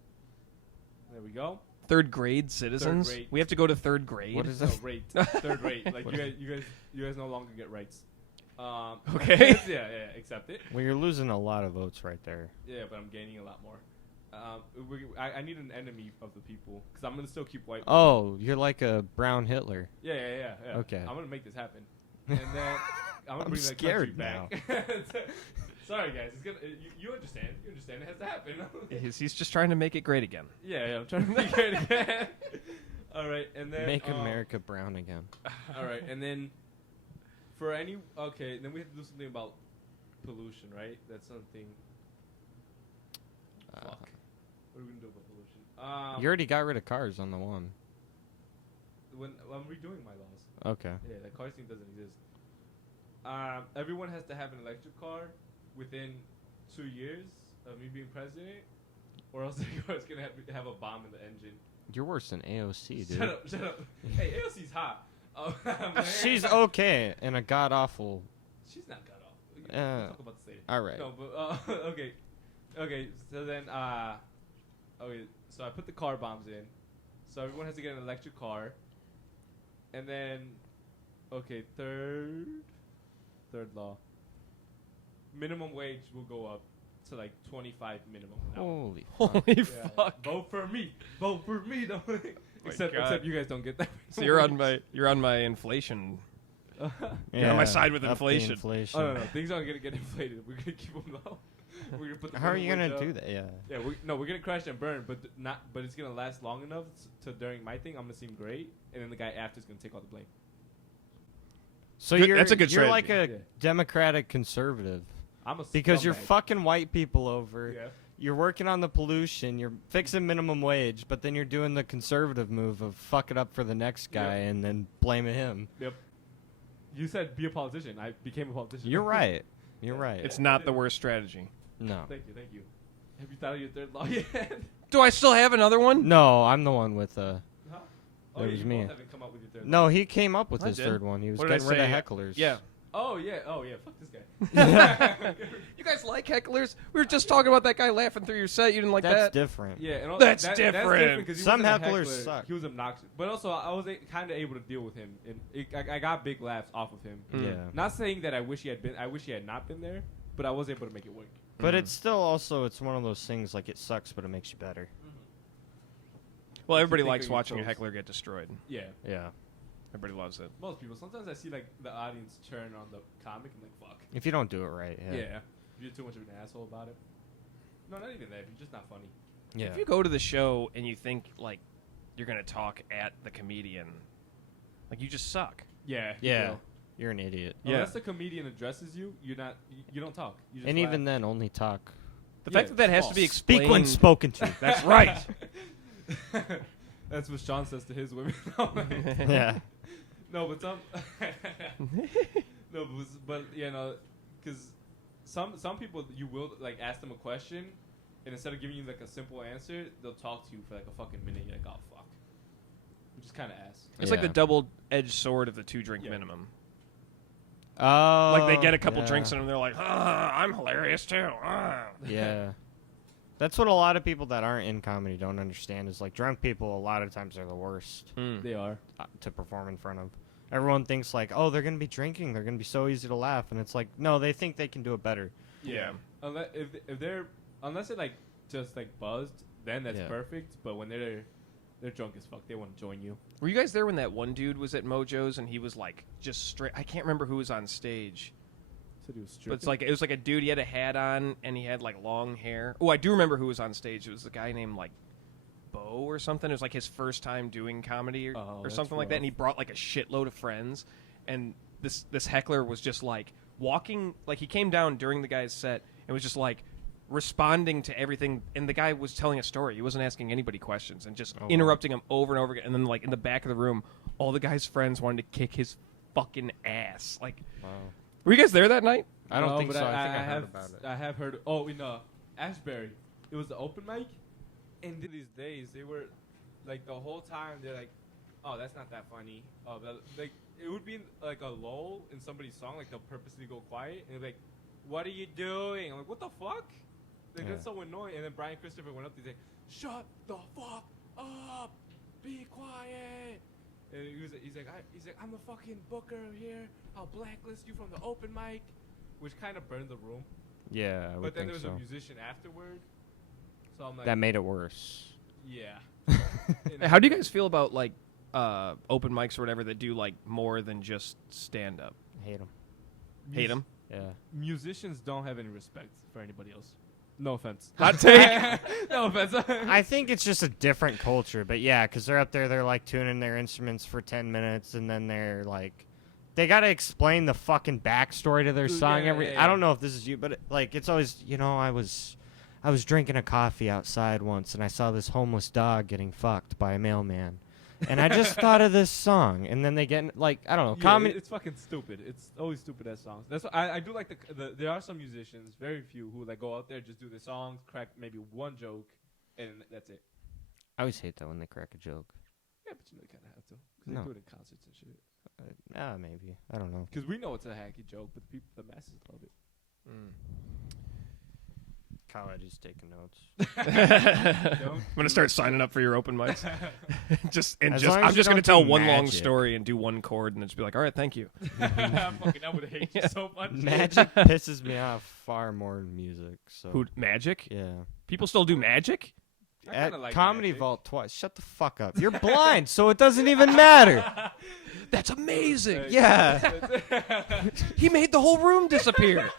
There we go. 3rd grade citizens. grade. We have to go to 3rd grade. What is No, that? rate 3rd rate. Like you guys no longer get rights. Okay. yeah, accept it. Well, you're losing a lot of votes right there. Yeah, but I'm gaining a lot more. I need an enemy of the people because I'm gonna still keep white. Oh, you're like a brown Hitler. Yeah. Okay. I'm gonna make this happen, and then I'm gonna I'm bring the scared country back. Sorry, guys. It's gonna. You understand? You understand? It has to happen. He's just trying to make it great again. yeah. I'm trying to make it again. All right, and then Make America brown again. All right, and then for any then we have to do something about pollution, right? That's something. Fuck. What are we gonna do about pollution? You already got rid of cars on the one. When I'm redoing my laws. Okay. Yeah, that car thing doesn't exist. Everyone has to have an electric car within 2 years of me being president, or else the car's gonna have a bomb in the engine. You're worse than AOC, dude. Shut up. Hey, AOC's hot. Oh, man. She's okay in a god awful. She's not cut off. We'll talk about this later. All right. No, but okay. So then, okay. So I put the car bombs in. So everyone has to get an electric car. And then, okay, third law. Minimum wage will go up to like 25 minimum. An hour. Holy fuck. Holy Yeah. fuck! Vote for me. Vote for me. Though. except you guys don't get that. So you're on my inflation. You're on my side with up the inflation. Oh no, things aren't gonna get inflated. We're gonna keep them low. We're gonna put the How are you minimum gonna wage do up. that? Yeah. Yeah, we're gonna crash and burn, but But it's gonna last long enough to during my thing, I'm gonna seem great, and then the guy after is gonna take all the blame. So Good- you're that's a good you're like strategy. a Yeah. Democratic conservative I'm a because you're scumbag. fucking white people over. Yeah. You're working on the pollution. You're fixing minimum wage, but then you're doing the conservative move of fuck it up for the next guy Yep. and then blaming him. Yep. You said be a politician. I became a politician. You're right. You're right. It's not the worst strategy. No. Thank you. Have you thought of your third law yet? Do I still have another one? No, I'm the one with Huh? That was you me. both haven't come up with your third No, law. he came up with I his did. third one. He was What did I getting rid of say? hecklers. Yeah. Oh yeah. Fuck this guy. You guys like hecklers? We were just talking about that guy laughing through your set. You didn't like That's that? different. Yeah, and That's that's different. 'cause he Some wasn't a hecklers heckler. suck. He was obnoxious, but also I was kind of able to deal with him, and I got big laughs off of him. Mm. Yeah. Not saying that I wish he had not been there, but I was able to make it work. But it's still also it's one of those things like it sucks, but it makes you better. Well, If you everybody think likes of your watching a toes. heckler get destroyed. Yeah, Yeah. Everybody loves it. most people. Sometimes I see like the audience turn on the comic and like fuck. If you don't do it right. Yeah. Yeah. You're too much of an asshole about it. No, not even that. You're just not funny. Yeah. If you go to the show and you think like you're gonna talk at the comedian, like you just suck. Yeah. Yeah. You're an idiot. Yeah. Unless the comedian addresses you, you don't talk. You just And laugh. even then, only talk. The Yeah, fact that that has false. to be explained. Speak when spoken to. That's right. That's what Sean says to his women. Yeah. No, but some. No, but you know, because some people you will like ask them a question, and instead of giving you like a simple answer, they'll talk to you for like a fucking minute. You're like, oh fuck, which is kind of ass. It's like the Yeah. double-edged sword of the 2-drink Yeah. minimum. Oh. Like they get a couple yeah. drinks in them, they're like, I'm hilarious too. Yeah. That's what a lot of people that aren't in comedy don't understand is like drunk people a lot of times are the worst They are. to perform in front of. Everyone thinks like, oh, they're going to be drinking. They're going to be so easy to laugh. And it's like, no, they think they can do it better. Yeah. Unless they're like just like buzzed, then that's Yeah. perfect. But when they're drunk as fuck, they want to join you. Were you guys there when that one dude was at Mojo's and he was like just straight? I can't remember who was on stage, Said he was but it's like it was like a dude. He had a hat on and he had like long hair. Oh, I do remember who was on stage. It was a guy named like Bo or something. It was like his first time doing comedy or that's something like that. rough. And he brought like a shitload of friends. And this heckler was just like walking, like he came down during the guy's set and was just like responding to everything. And the guy was telling a story. He wasn't asking anybody questions and just Oh, wow. interrupting him over and over again. And then like in the back of the room, all the guy's friends wanted to kick his fucking ass. Like, Wow. were you guys there that night? I don't No, think but so. I think I have heard about it. I have heard. Oh, in Ashbury, it was the open mic, and these days they were like the whole time they're like, "Oh, that's not that funny." Oh, like it would be like a lull in somebody's song, like they'll purposely go quiet and they're like, "What are you doing?" I'm like, "What the fuck?" Like, Yeah. that's so annoying. And then Brian Christopher went up to he's like, "Shut the fuck up, be quiet." And he's like, "I'm the fucking booker here. I'll blacklist you from the open mic," which kind of burned the room. Yeah, I would But then there think was so. a musician afterward, so I'm like, That made it worse. yeah. Hey, how do you guys feel about like open mics or whatever that do like more than just stand up? Hate them. Hate them? Yeah. Musicians don't have any respect for anybody else. No offense. Hot take. No offense. I think it's just a different culture, but yeah, because they're up there, they're like tuning their instruments for 10 minutes, and then they're like, they got to explain the fucking backstory to their Dude, song. yeah, every yeah, yeah. I don't know if this is you, but like it's always, I was drinking a coffee outside once, and I saw this homeless dog getting fucked by a mailman, and I just thought of this song, and then they get like, I don't know, Yeah, comedy. it's fucking stupid. It's always stupid ass songs. That's why I do like the. There are some musicians, very few, who like go out there, just do the songs, crack maybe one joke, and that's it. I always hate that when they crack a joke. Yeah, but you kind of have to. 'Cause No. they do it in concerts and shit. Maybe. I don't know. Because we know it's a hacky joke, but the masses love it. Kyle Eddie's taking notes. I'm gonna start signing up for your open mics. As long as I'm you just gonna don't tell do one long magic. story and do one chord and then just be like, all right, thank you. I would hate you so much. Magic pisses me off far more than music. So Who magic? Yeah. People still do magic? I At kinda like Comedy magic. Vault twice. Shut the fuck up. You're blind, so it doesn't even matter. That's amazing. Yeah. He made the whole room disappear.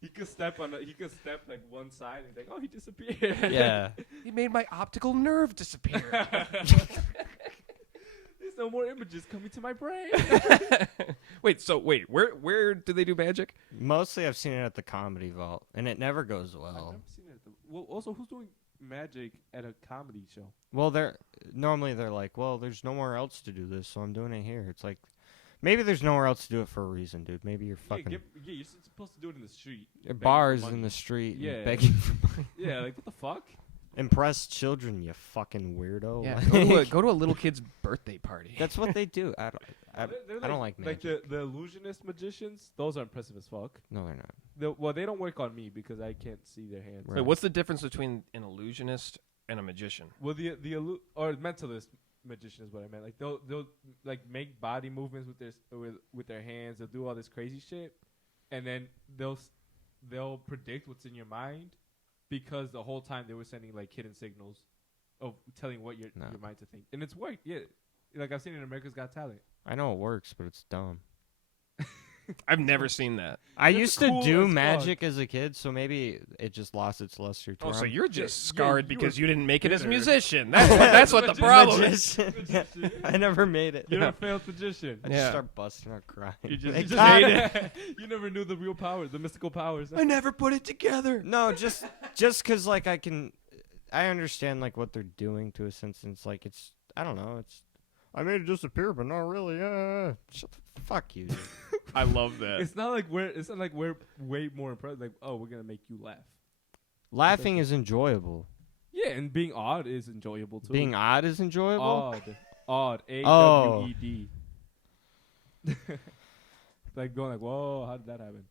He could step like one side and think, oh, he disappeared. Yeah. He made my optical nerve disappear. There's no more images coming to my brain. Wait, where do they do magic? Mostly I've seen it at the Comedy Vault, and it never goes I've well. never seen it. Well, also, who's doing magic at a comedy show? Well, they're like, well, there's nowhere else to do this, so I'm doing it here. It's like, maybe there's nowhere else to do it for a reason, dude. Maybe you're fucking You're supposed to do it in the street. bars begging for in the money. street Yeah. and begging for money. Yeah, like what the fuck? Impress children, you fucking weirdo. Yeah, Like, go to a little kid's birthday party. that's what they do. I They're don't like like magic. the illusionist magicians. Those are impressive as fuck. No, they're not. Well, they don't work on me because I can't see their hands. Right. Wait, what's the difference between an illusionist and a magician? Well, or mentalist magician is what I meant. Like they'll like make body movements with their hands. They'll do all this crazy shit, and then they'll predict what's in your mind because the whole time they were sending like hidden signals of telling what your mind to think, and it's worked. Yeah, like I've seen it in America's Got Talent. I know it works, but it's dumb. I've never seen that. I It's used to cool do as magic as a kid, so maybe it just lost its luster to Oh, so him. you're just Yeah, scarred you because were you didn't make it as a bitter. musician. That's what the problem is. Magician. I never made it. You're a failed magician. I just Yeah. start busting out crying. You just, They you just got hate it. it. You never knew the real powers, the mystical powers. I never put it together. No, just because like I understand like what they're doing to a sense. And it's like I don't know. I made it disappear, but not really. Shut the fuck you. Dude. I love that. It's not like we're way more impressed. Like, oh, we're gonna make you laugh. Laughing is enjoyable. Yeah, and being odd is enjoyable too. Being odd is enjoyable. Odd, Oh. AWED. Like going like, whoa, how did that happen?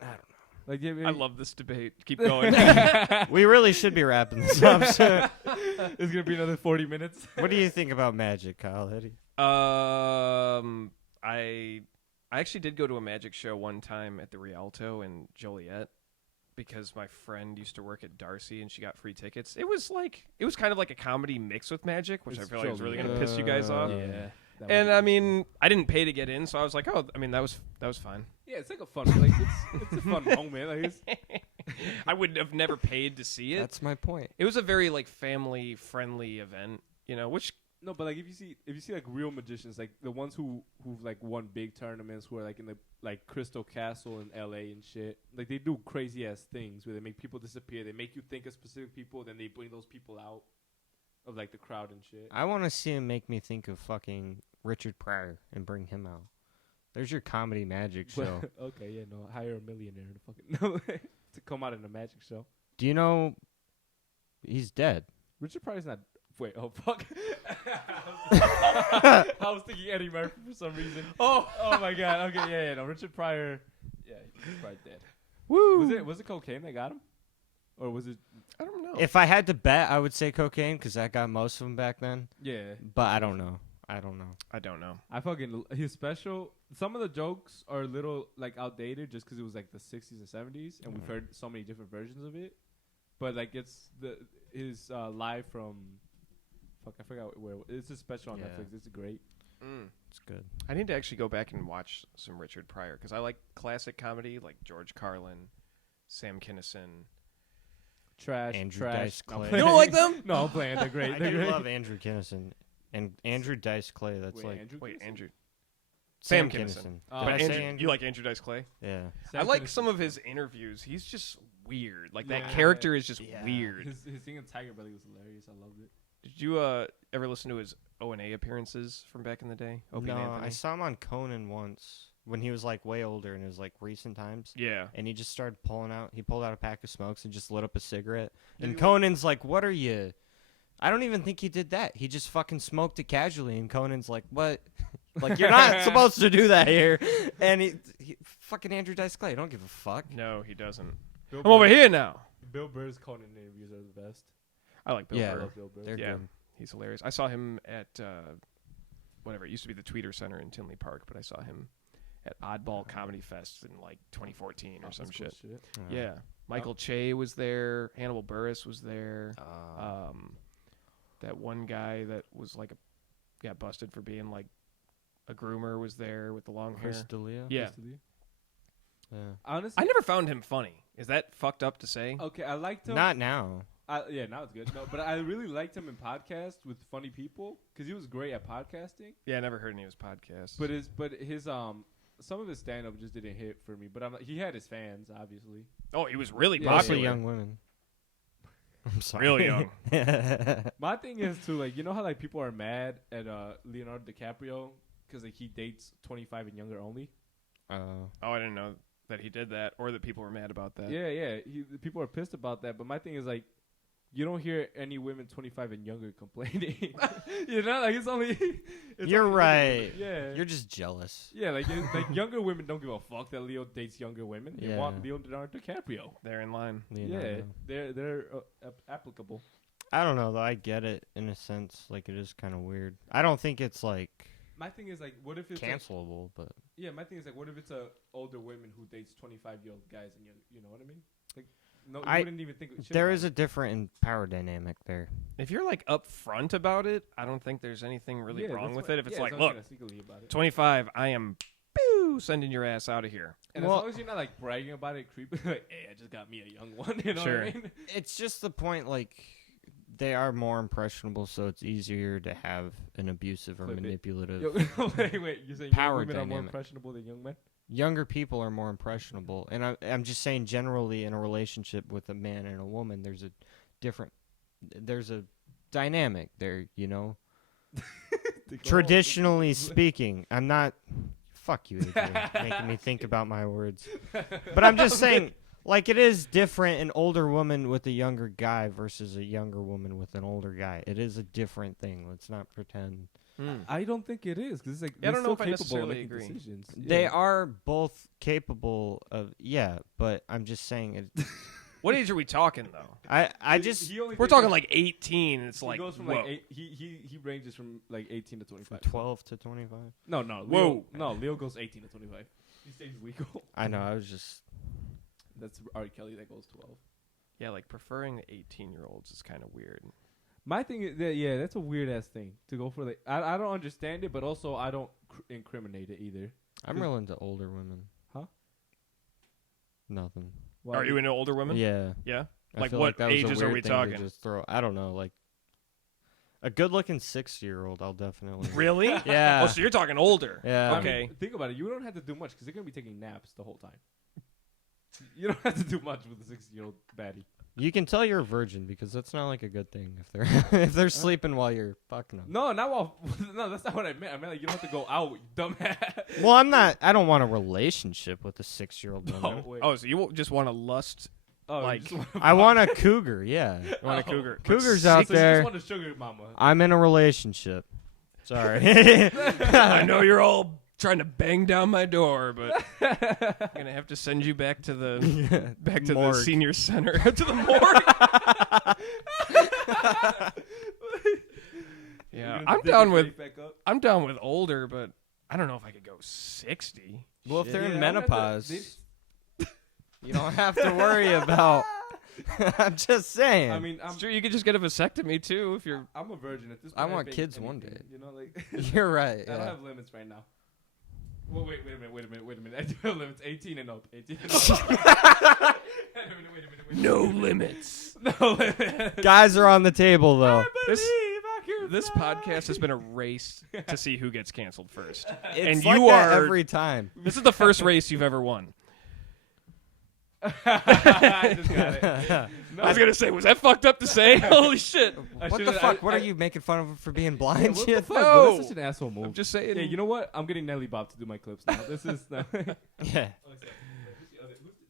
I don't Like, yeah, I love this debate. Keep going. know. We really should be wrapping this up soon. It's gonna be another 40 minutes. What do you think about magic, Kyle Eddie? I actually did go to a magic show one time at the Rialto in Joliet because my friend used to work at Darcy and she got free tickets. It was kind of like a comedy mix with magic, which I feel like is really gonna piss you guys off. Yeah. And I mean, I didn't pay to get in, so I was like, oh, I mean, that was fine. yeah, it's like a fun, like it's a fun moment. Like, it's, I would have never paid to see it. That's my point. It was a very like family friendly event, which no, but like if you see like real magicians, like the ones who've like won big tournaments, who are like in the like Crystal Castle in LA and shit, like they do crazy ass things where they make people disappear. They make you think of specific people, then they bring those people out of like the crowd and shit. I want to see him make me think of fucking Richard Pryor and bring him out. There's your comedy magic show. Okay, yeah, no, hire a millionaire to fucking to come out in a magic show. Do you know he's dead? Richard Pryor's not. Wait, oh fuck! I was thinking Eddie Murphy for some reason. Oh my god. Okay, yeah, no, Richard Pryor. Yeah, he's probably dead. woo. Was it cocaine that got him, or was it? I don't know. If I had to bet, I would say cocaine because that got most of them back then. Yeah, But I don't know. I don't know. I fucking his special. Some of the jokes are a little like outdated just because it was like the 60s and 70s, and we've heard so many different versions of it. But like it's his live from. Fuck, I forgot where. It's a special on Yeah. Netflix. It's great. It's good. I need to actually go back and watch some Richard Pryor because I like classic comedy like George Carlin, Sam Kinison. Trash. Andrew trash. Dice No, Clay. I'm You don't playing. like them? No, I'm playing. They're great. I They're do great. love Andrew Kinnison and Andrew Dice Clay. That's Wait, like Andrew Wait, Kinison? Andrew. Sam Kinison. Kinison. Oh. Did But I say Andrew, Andrew? you like Andrew Dice Clay? Yeah. Sam I like Kinison. some of his interviews. He's just weird. Like that Yeah. character is just Yeah. weird. His thing in Tiger Belly was hilarious. I loved it. Did you ever listen to his O&A appearances from back in the day? Opie No, and Anthony? I saw him on Conan once when he was like way older and it was like recent times. Yeah. And he just started he pulled out a pack of smokes and just lit up a cigarette. Did And he Conan's like, what are you I don't even think he did that. He just fucking smoked it casually, and Conan's like, "What? Like, you're not supposed to do that here." And he fucking Andrew Dice Clay, don't give a fuck. No, he doesn't. Bill I'm over Burr- here now. Bill Burr's Conan interviews are the best. I like Bill Yeah. I Burr. love Bill Burr. They're Yeah, good. he's hilarious. I saw him at whatever it used to be the Tweeter Center in Tinley Park, but I saw him at Oddball Comedy Fest in like 2014 or some That's cool shit. Yeah, Michael Che was there. Hannibal Buress was there. That one guy that was like got busted for being like a groomer was there with the long hair. Chris D'Elia? Yeah, Yeah. Honestly, I never found him funny. Is that fucked up to say? okay, I liked him. Not now. Yeah, now it's good. No, but I really liked him in podcasts with funny people because he was great at podcasting. Yeah, I never heard any of his podcasts. But his some of his stand up just didn't hit for me. But he had his fans, obviously. oh, he was really Yeah, Mostly popular. young women. I'm sorry. Really young. My thing is too, like, you know how like people are mad at Leonardo DiCaprio because like he dates 25 and younger only. Oh, I didn't know that he did that, or that people were mad about that. Yeah. People are pissed about that. But my thing is like, you don't hear any women 25 and younger complaining. You know, like it's only. You're right. Yeah. You're just jealous. Yeah, like younger women don't give a fuck that Leo dates younger women. They Yeah. want Leonardo DiCaprio. They're in line. Leonardo. Yeah, they're applicable. I don't know though. I get it in a sense. Like it is kind of weird. I don't think it's like My thing is like, what if it's cancelable, but yeah, my thing is like, what if it's a older women who dates 25-year-old guys and you know what I mean? Like, no, you wouldn't even think shit there about is it. a different power dynamic there. If you're like upfront about it, I don't think there's anything really wrong that's with why- it. If it's yeah, like, as long look, as you're not sneakily about it. 25, I am sending your ass out of here. And Well- as long as you're not like bragging about it, creepy, like, hey, I just got me a young one. You know Sure. what I mean? It's just the point. Like they are more impressionable, so it's easier to have an abusive or Clip it. manipulative. Yo, wait, you're saying Power young women are more dynamic. impressionable than young men? Younger people are more impressionable, and I'm just saying generally in a relationship with a man and a woman, there's a dynamic there, you know. Traditionally speaking, I'm not. Fuck you, Adrian, making me think about my words. But I'm just saying, like it is different an older woman with a younger guy versus a younger woman with an older guy. It is a different thing. Let's not pretend. I don't think it is because it's like Yeah, I they're don't know still if I capable of necessarily making agree. decisions. They Yeah. are both capable of, but I'm just saying it. What age are we talking, though? I just He only We're takes, talking like 18. It's he like, goes from whoa. like he ranges from like 18 to 25. 12 to 25. No, Leo, Whoa. no, Leo goes 18 to 25. He stays legal. I know. I was just. That's R. Kelly that goes 12. Yeah, like preferring the 18-year-olds is kind of weird. My thing is that that's a weird ass thing to go for. Like I don't understand it, but also I don't incriminate it either. I'm real into older women. Huh? Nothing. Why Are you into older women? Yeah. Yeah? I Like feel what that was a ages are weird we thing to talking? Just throw. I don't know. Like a good-looking 6-year-old. I'll definitely. Really? Yeah. Oh, so you're talking older. Yeah. I Okay. mean, think about it. You don't have to do much because they're gonna be taking naps the whole time. You don't have to do much with a 60-year-old baddie. You can tell you're a virgin because that's not like a good thing if they're if they're sleeping while you're fucking them. No, not while. No, that's not what I meant. I meant like you don't have to go out, you dumbass. Well, I'm not. I don't want a relationship with a 6-year-old woman. No, wait. Oh, so you just want to lust? Oh, you like- just wanna I want a cougar. Yeah. You want a Oh. cougar? Cougars out so you there. just want a sugar mama. I'm in a relationship. Sorry. I know you're all trying to bang down my door, but I'm gonna have to send you back to the the Morgue. senior center to the morgue. Yeah, I'm down with older, but I don't know if I could go 60. Well, if they're Yeah, in I don't have to- menopause, you don't have to worry about. I'm just saying. I mean, It's true, you could just get a vasectomy too if you're. I'm a virgin at this point. I want bake kids one anything, day. You know, like you're right. I don't Yeah. have limits right now. Well, wait a minute. I do have limits. 18 and up. 18 and up. Wait a minute. No limits. No limits. Guys are on the table though. This podcast has been a race to see who gets canceled first. It's and like you that are every time. This is the first race you've ever won. I just got it. No, I was gonna say, was that fucked up to say? Holy shit! What the fuck? What are you making fun of him for being blind? What the shit? fuck? No. Bro, that's such an asshole move. I'm just saying. Yeah, you know what? I'm getting Nelly Bob to do my clips now. This is. Yeah.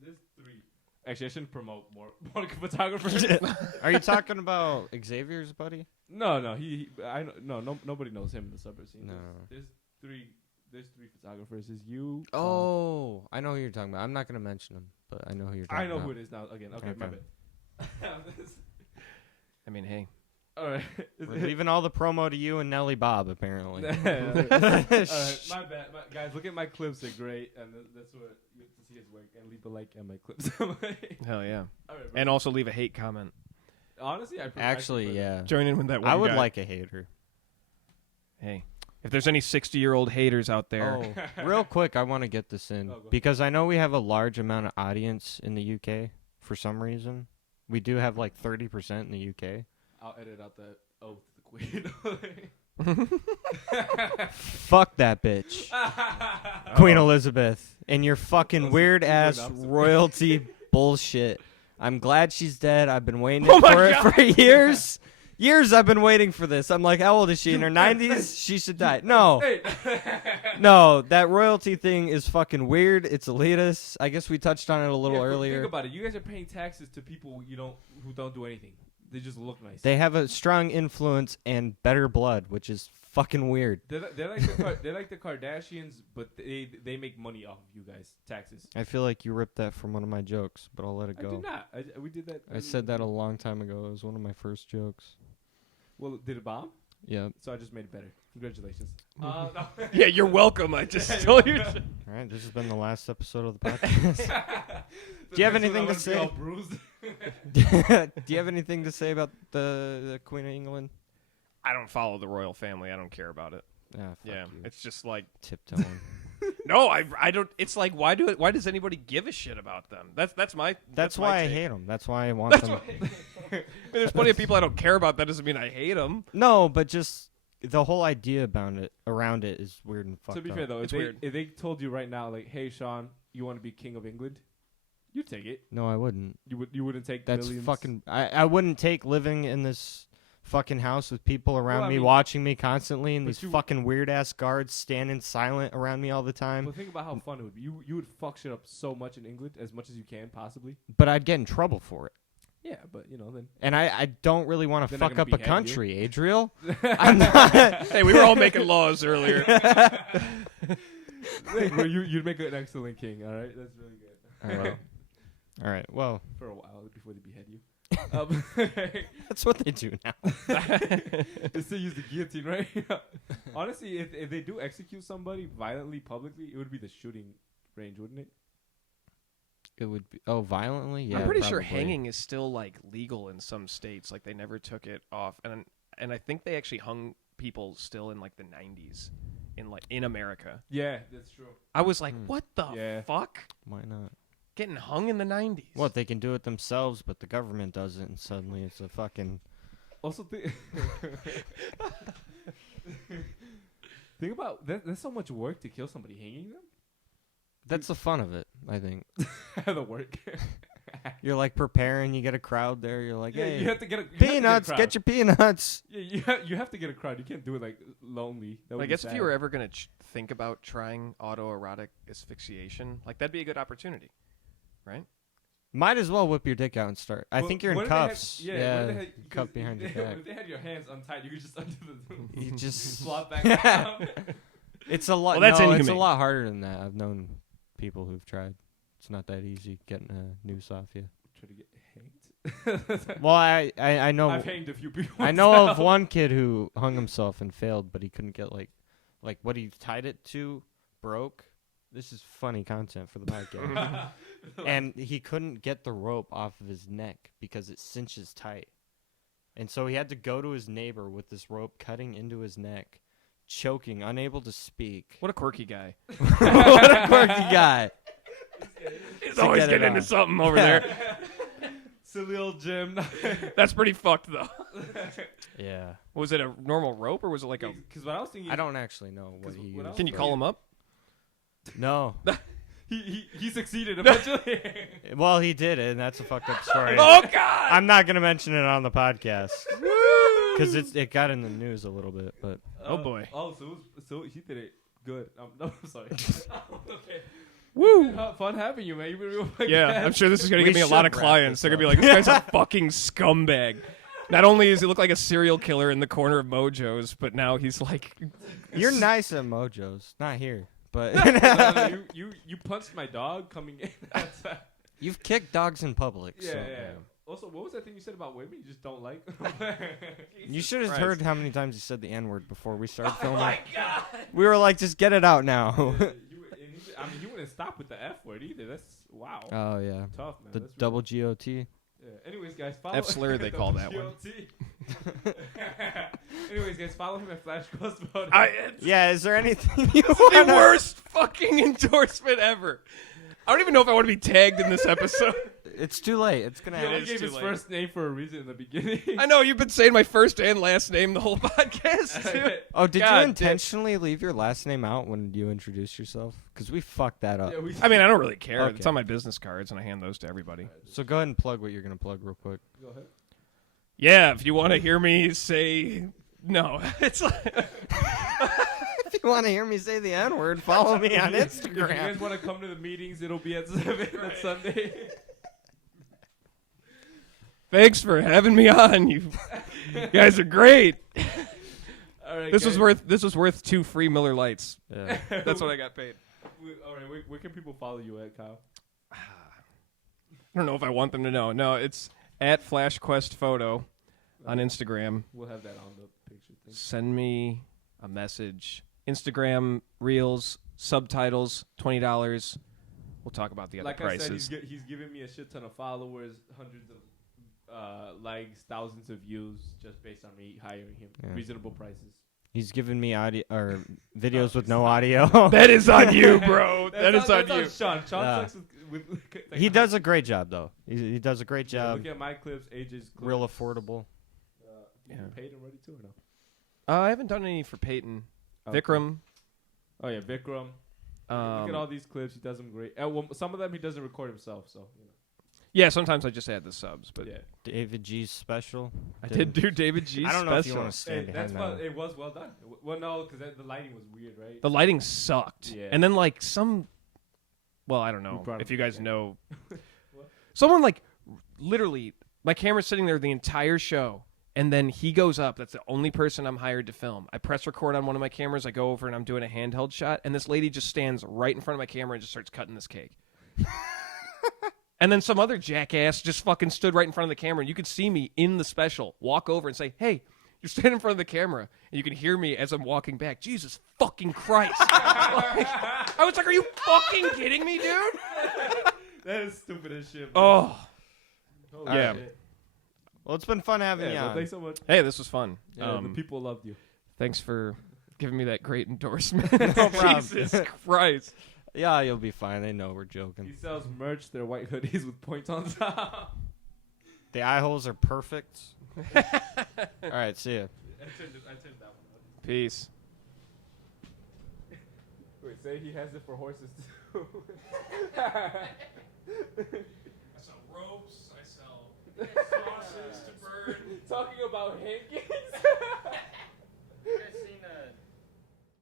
There's 3. Actually, I shouldn't promote more photographers. Are you talking about Xavier's buddy? No. Nobody knows him in the suburb scene. No. There's three photographers. There's you. Oh, I know who you're talking about. I'm not gonna mention him, but I know who you're talking I know about. who it is now. Again, okay. My Okay. bad. I mean, hey. All right. We're leaving all the promo to you and Nelly Bob, apparently. All right, my bad, guys. Look at my clips; they're great, and that's what you have to see his work. And leave a like on my clips. Hell yeah. All right, bro. And also leave a hate comment. Honestly, I Actually, yeah. Join in with that one I would guy. like a hater. Hey. If there's any 60-year-old haters out there. Oh, real quick, I want to get this in Oh, go ahead. because I know we have a large amount of audience in the UK for some reason. We do have like 30% in the UK. I'll edit out that oath to the queen. Fuck that bitch. Queen Elizabeth and your fucking Those weird are ass good enough. royalty bullshit. I'm glad she's dead. I've been waiting Oh my for it God. for years. Years I've been waiting for this. I'm like, how old is she? In her 90s? She should die. No. Hey. No, that royalty thing is fucking weird. It's elitist. I guess we touched on it a little Yeah, but earlier. Think about it. You guys are paying taxes to people who don't do anything. They just look nice. They have a strong influence and better blood, which is fucking weird. They're like the Kardashians, but they make money off of you guys taxes. I feel like you ripped that from one of my jokes, but I'll let it I go. did not. We did that. I said that a long time ago. It was one of my first jokes. Well, did it bomb? Yeah. So I just made it better. Congratulations. No. Yeah, you're welcome. I just stole your All right, this has been the last episode of the podcast. Do you have anything to say? Do you have anything to say about the Queen of England? I don't follow the royal family. I don't care about it. Ah, fuck Yeah, you. it's just like Tiptoeing. no, I don't. It's like why does anybody give a shit about them? That's my. That's my why I take. hate them. That's why I want That's them. why I mean, there's plenty of people I don't care about. That doesn't mean I hate them. No, but just the whole idea around it is weird and fucked To be up. fair though, It's if weird. they told you right now, like, hey Sean, you want to be king of England, you'd take it. No, I wouldn't. You wouldn't take That's millions. fucking. I wouldn't take living in this fucking house with people around Well, I me mean- watching me constantly and but these you- fucking weird ass guards standing silent around me all the time. Well, think about how fun it would be. You would fuck shit up so much in England as much as you can possibly. But I'd get in trouble for it. Yeah, but then And I don't really want to They're not fuck gonna up a behead country, Adriel. I'm not. Hey, we were all making laws earlier. well, you'd make an excellent king. All right, that's really good. All right. All right. Well, For a while before they behead you. that's what they do now. They still use the guillotine, right? Honestly, if they do execute somebody violently publicly, it would be the shooting range, wouldn't it? It would be violently. Yeah, I'm pretty sure probably. hanging is still like legal in some states. Like they never took it off, and I think they actually hung people still in like the 90s in America. Yeah, that's true. I was like, what the Yeah. fuck? Why not? Getting hung in the 90s. What, they can do it themselves, but the government doesn't, and suddenly it's a fucking. Also, think about that. There's so much work to kill somebody. Hanging them. That's the fun of it, I think. The work. You're like preparing, you get a crowd there, you're like, Yeah, hey, you have to get peanuts, a get your peanuts. Yeah, you have to get a crowd. You can't do it like lonely. That would I be guess if sad. you were ever gonna think about trying autoerotic asphyxiation, like that'd be a good opportunity, right? Might as well whip your dick out and start. I Well, think you're in what if they had- cuffs. what if Yeah, they had- 'cause cuffed behind your if back. they had your hands untied, you could just under the You just flop back down. It's a lot. Well, that's no, it's a inhumane. lot harder than that. I've known people who've tried. It's not that easy getting a noose off you. Try to get hanged. Well, I know I've hanged a few people. I know of myself. one kid who hung himself and failed, but he couldn't get like what he tied it to broke. This is funny content for the podcast. And he couldn't get the rope off of his neck because it cinches tight. And so he had to go to his neighbor with this rope cutting into his neck, choking, unable to speak. What a quirky guy. What a quirky guy. He's To always get it getting into off. something over there. Silly old Jim. That's pretty fucked though. Yeah. Was it a normal rope or was it like a? Because what I was thinking, I don't actually know what 'Cause he what I used. Can you for call it. him up? No. he succeeded eventually. Well, he did it, and that's a fucked up story. Oh God! I'm not going to mention it on the podcast because it got in the news a little bit, but Oh boy. Oh, so he did it good. No, I'm sorry. Okay. Woo! Fun having you, man. You've been real fun Yeah, guest. I'm sure this is going to We give me a lot of should wrap clients. this They're going to up. be like, this guy's a fucking scumbag. Not only does he look like a serial killer in the corner of Mojo's, but now he's like... You're nice at Mojo's, not here, but No, you punched my dog coming in. you've kicked dogs in public. Yeah, so, yeah. Also, what was that thing you said about women? You just don't like. You should have Christ. heard how many times you said the N-word before we started filming. my god! We were like, just get it out now. I mean, you wouldn't stop with the F word either. That's wow. Oh yeah, Tough, man. the That's double GOT. Yeah. Anyways, guys, follow F-slur, they call that one. GOT. Anyways, guys, follow him at Flash Ghost Mode. Yeah, is there anything you The want? worst fucking endorsement ever. I don't even know if I want to be tagged in this episode. It's too late. It's gonna He only happen. gave too his late. first name for a reason in the beginning. I know, you've been saying my first and last name the whole podcast, too. Oh, did God you damn. intentionally leave your last name out when you introduced yourself? Because we fucked that up. Yeah, we- I mean, I don't really care. Okay. It's on my business cards, and I hand those to everybody. So go ahead and plug what you're gonna plug real quick. Go ahead. Yeah, if you want to hear me say... No, it's like... If you want to hear me say the N-word, follow me on If you guys Instagram. want to come to the meetings, it'll be at 7 on Sunday. Thanks for having me on. You guys are great. All right, This guys. was worth 2 free Miller Lights. Yeah. That's what I got paid. All right, where can people follow you at, Kyle? I don't know if I want them to know. No, it's at FlashQuest Photo on Instagram. We'll have that on the picture thing. Send me a message. Instagram Reels subtitles $20. We'll talk about the other Like prices. I said, he's giving me a shit ton of followers, hundreds of likes, thousands of views, just based on me hiring him. Yeah. Reasonable prices. He's giving me audio or videos with no audio. That is on you, bro. That's on you. Sean. Sean Yeah. sucks with like, He does a great job though. He does a great Yeah, job. look at my clips, AJ's clips. Real affordable. You Yeah. paid him already too or no? I haven't done any for Peyton. Okay. Vikram. Oh yeah, Vikram. Look at all these clips. He does them great. Well, some of them he doesn't record himself, so you know. Yeah, sometimes I just add the subs, but Yeah. David G's special. I did do David G's I don't know if you special. want to stand Hey, that's behind well, that. it was well done. Well, no, because the lighting was weird, right? The lighting sucked. Yeah. And then like well, I don't know brought if him you guys back? know. What? Someone like literally my camera's sitting there the entire show and then he goes up. That's the only person I'm hired to film. I press record on one of my cameras. I go over and I'm doing a handheld shot and this lady just stands right in front of my camera and just starts cutting this cake. And then some other jackass just fucking stood right in front of the camera. And you could see me in the special walk over and say, "Hey, you're standing in front of the camera." And you can hear me as I'm walking back. Jesus fucking Christ. I was like, are you fucking kidding me, dude? That is stupid as shit. Oh. Holy yeah. shit. Well, it's been fun having you Yeah, well, on. thanks so much. Hey, this was fun. Yeah, the people loved you. Thanks for giving me that great endorsement. problem. Jesus Christ. Yeah, you'll be fine. They know we're He joking. sells merch. They're white hoodies with points on top. The eye holes are perfect. All right, see ya. I turned that one up. Peace. Wait, say he has it for horses too. I sell ropes. I sell sauces to burn. Talking about hankins.